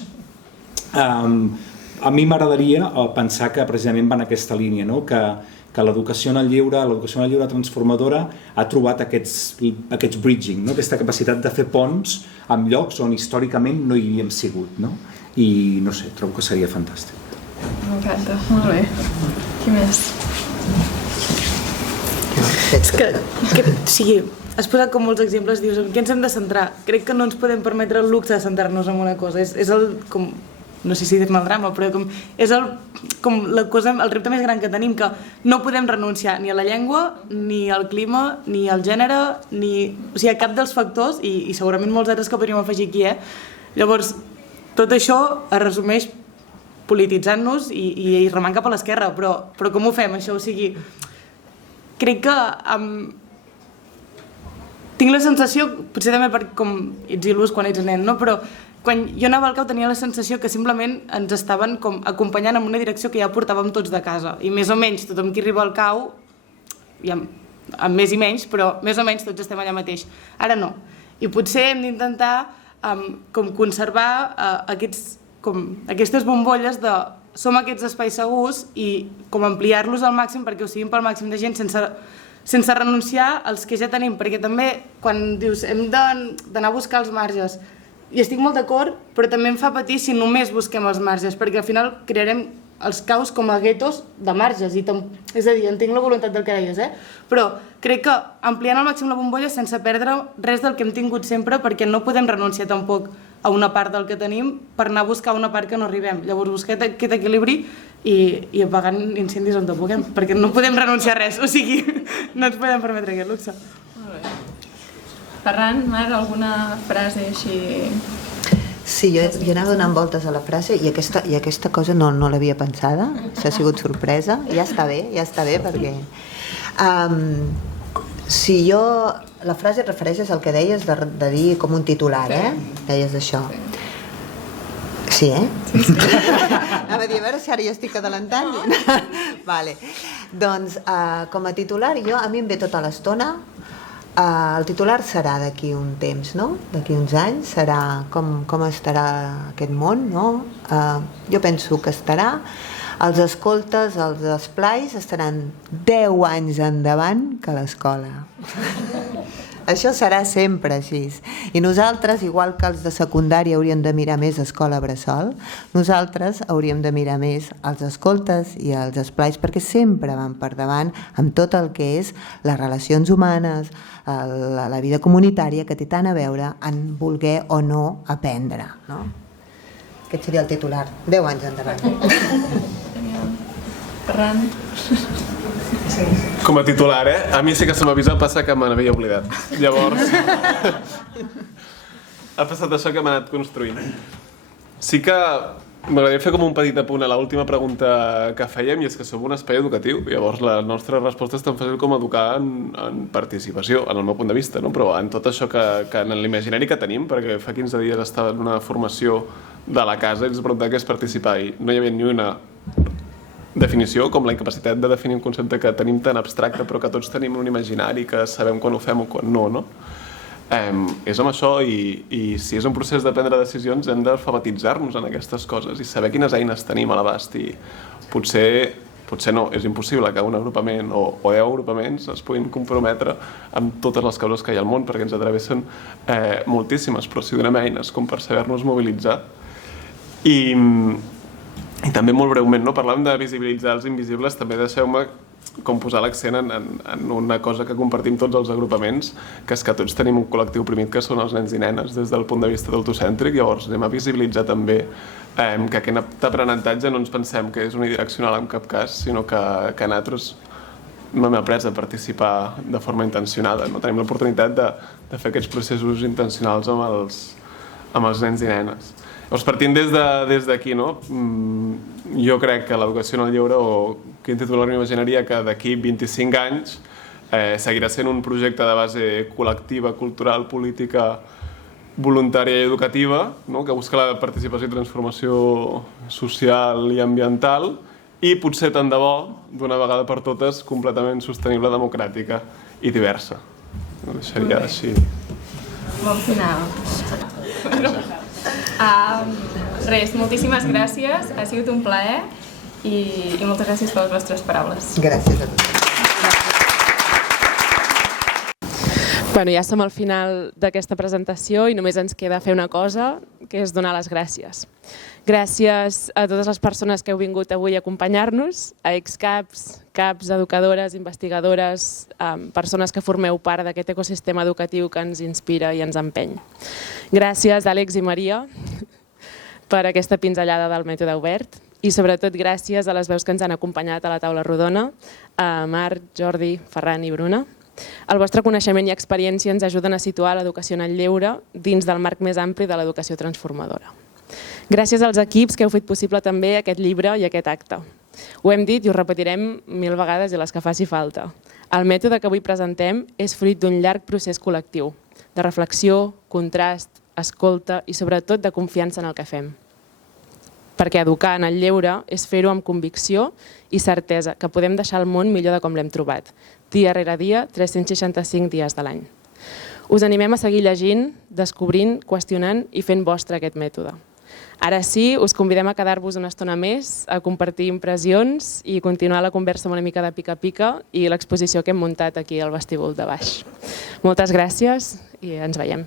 a mi m'agradaria pensar que precisament va en aquesta línia, no? Que l'educació en el lleure, l'educació en el lleure transformadora ha trobat aquests bridging, no? Aquesta capacitat de fer ponts en llocs on històricament no hi havíem sigut, no? I no sé, trobo que seria fantàstic. M'encanta, molt bé. Qui més? És que has posat com molts exemples, dius, en què ens hem de centrar? Crec que no ens podem permetre el luxe de centrar-nos en una cosa. És no sé si dir-me el drama, però és el repte més gran que tenim, que no podem renunciar ni a la llengua, ni al clima, ni al gènere, o sigui, a cap dels factors, i segurament molts altres que podríem afegir aquí, Llavors, tot això es resumeix polititzant-nos i remant cap a l'esquerra, però com ho fem, això? O sigui, crec que tinc la sensació, potser també perquè com ets il·lus quan ets nen, no? Però quan jo anava al CAU tenia la sensació que simplement ens estaven com acompanyant en una direcció que ja portàvem tots de casa. I més o menys tothom qui arriba al CAU, amb més i menys, però més o menys tots estem allà mateix. Ara no. I potser hem d'intentar com conservar aquestes bombolles de som aquests espais segurs i com ampliar-los al màxim perquè ho siguin pel màxim de gent sense renunciar als que ja tenim, perquè també quan dius hem d'anar a buscar els marges, i estic molt d'acord, però també em fa patir si només busquem els marges, perquè al final crearem els CAUs com a guetos de marges, és a dir, entenc la voluntat del que deies, però crec que ampliant al màxim la bombolla sense perdre res del que hem tingut sempre, perquè no podem renunciar tampoc a una part del que tenim per anar a buscar una part que no arribem. Llavors buscar aquest equilibri i apagant incendis on puguem, perquè no podem renunciar a res, o sigui, no ens podem permetre aquest luxe. Molt bé. Ferran, Mar, alguna frase així? Sí, jo anava donant voltes a la frase i aquesta cosa no l'havia pensada, s'ha sigut sorpresa, ja està bé perquè... Si jo... La frase et refereixes al que deies de dir com un titular, Deies això. Sí, Anava a dir, a veure si ara jo estic adelantant. Vale. Doncs, com a titular, a mi em ve tota l'estona. El titular serà d'aquí un temps, no? D'aquí uns anys, serà com estarà aquest món, no? Jo penso que estarà... Els escoltes, els esplais estaran 10 anys endavant que l'escola. Això serà sempre així. I nosaltres, igual que els de secundària hauríem de mirar més escola bressol, nosaltres hauríem de mirar més els escoltes i els esplais, perquè sempre van per davant amb tot el que és les relacions humanes, la vida comunitària, que té tant a veure en voler o no aprendre. No? Aquest seria el titular. 10 anys endavant. Ferran. Com a titular, a mi sí que se m'avisa, passa que me n'havia oblidat. Llavors, ha passat això que m'ha anat construint. Sí que m'agradaria fer com un petit apunt a l'última pregunta que fèiem, i és que som un espai educatiu. Llavors, la nostra resposta és tan fàcil com educar en participació, en el meu punt de vista, no? Però en tot això que en l'imaginari que tenim, perquè fa 15 dies estava en una formació de la casa i ens preguntava què és participar, i no hi havia ni una definició, com la incapacitat de definir un concepte que tenim tan abstracte però que tots tenim un imaginari, que sabem quan ho fem o quan no? És amb això, i si és un procés de prendre decisions hem d'alfabetitzar-nos en aquestes coses i saber quines eines tenim a l'abast, i potser no, és impossible que un agrupament o 10 agrupaments es puguin comprometre amb totes les causes que hi ha al món, perquè ens atravessen moltíssimes, però si donem eines com per saber-nos mobilitzar. I també molt breument, parlàvem de visibilitzar els invisibles, també deixeu-me com posar l'accent en una cosa que compartim tots els agrupaments, que és que tots tenim un col·lectiu oprimit que són els nens i nenes des del punt de vista d'autocèntric. Llavors anem a visibilitzar també que aquest aprenentatge no ens pensem que és unidireccional en cap cas, sinó que nosaltres no hem après a participar de forma intencionada. No tenim l'oportunitat de fer aquests processos intencionals amb els nens i nenes. Llavors, partint des d'aquí, jo crec que l'educació en el lleure, o quin titular m'imaginaria, que d'aquí 25 anys seguirà sent un projecte de base col·lectiva, cultural, política, voluntària i educativa, que busca la participació i transformació social i ambiental, i potser tant de bo, d'una vegada per totes, completament sostenible, democràtica i diversa. Ho deixaria així. Bon final. Res, moltíssimes gràcies, ha sigut un plaer i moltes gràcies per les vostres paraules. Gràcies a tots. Ja som al final d'aquesta presentació i només ens queda fer una cosa, que és donar les gràcies. Gràcies a totes les persones que heu vingut avui a acompanyar-nos, a excaps, caps, educadores, investigadores, persones que formeu part d'aquest ecosistema educatiu que ens inspira i ens empeny. Gràcies, Àlex i Maria, per aquesta pinzellada del mètode obert, i sobretot gràcies a les veus que ens han acompanyat a la taula rodona, a Marc, Jordi, Ferran i Bruna. El vostre coneixement i experiència ens ajuden a situar l'educació en el lleure dins del marc més ampli de l'educació transformadora. Gràcies als equips que heu fet possible també aquest llibre i aquest acte. Ho hem dit i ho repetirem 1000 vegades i les que faci falta. El mètode que avui presentem és fruit d'un llarg procés col·lectiu, de reflexió, contrast, escolta i sobretot de confiança en el que fem. Perquè educar en el lleure és fer-ho amb convicció i certesa que podem deixar el món millor de com l'hem trobat, dia rere dia, 365 dies de l'any. Us animem a seguir llegint, descobrint, qüestionant i fent vostre aquest mètode. Ara sí, us convidem a quedar-vos una estona més, a compartir impressions i continuar la conversa amb una mica de pica-pica i l'exposició que hem muntat aquí al vestíbul de baix. Moltes gràcies i ens veiem.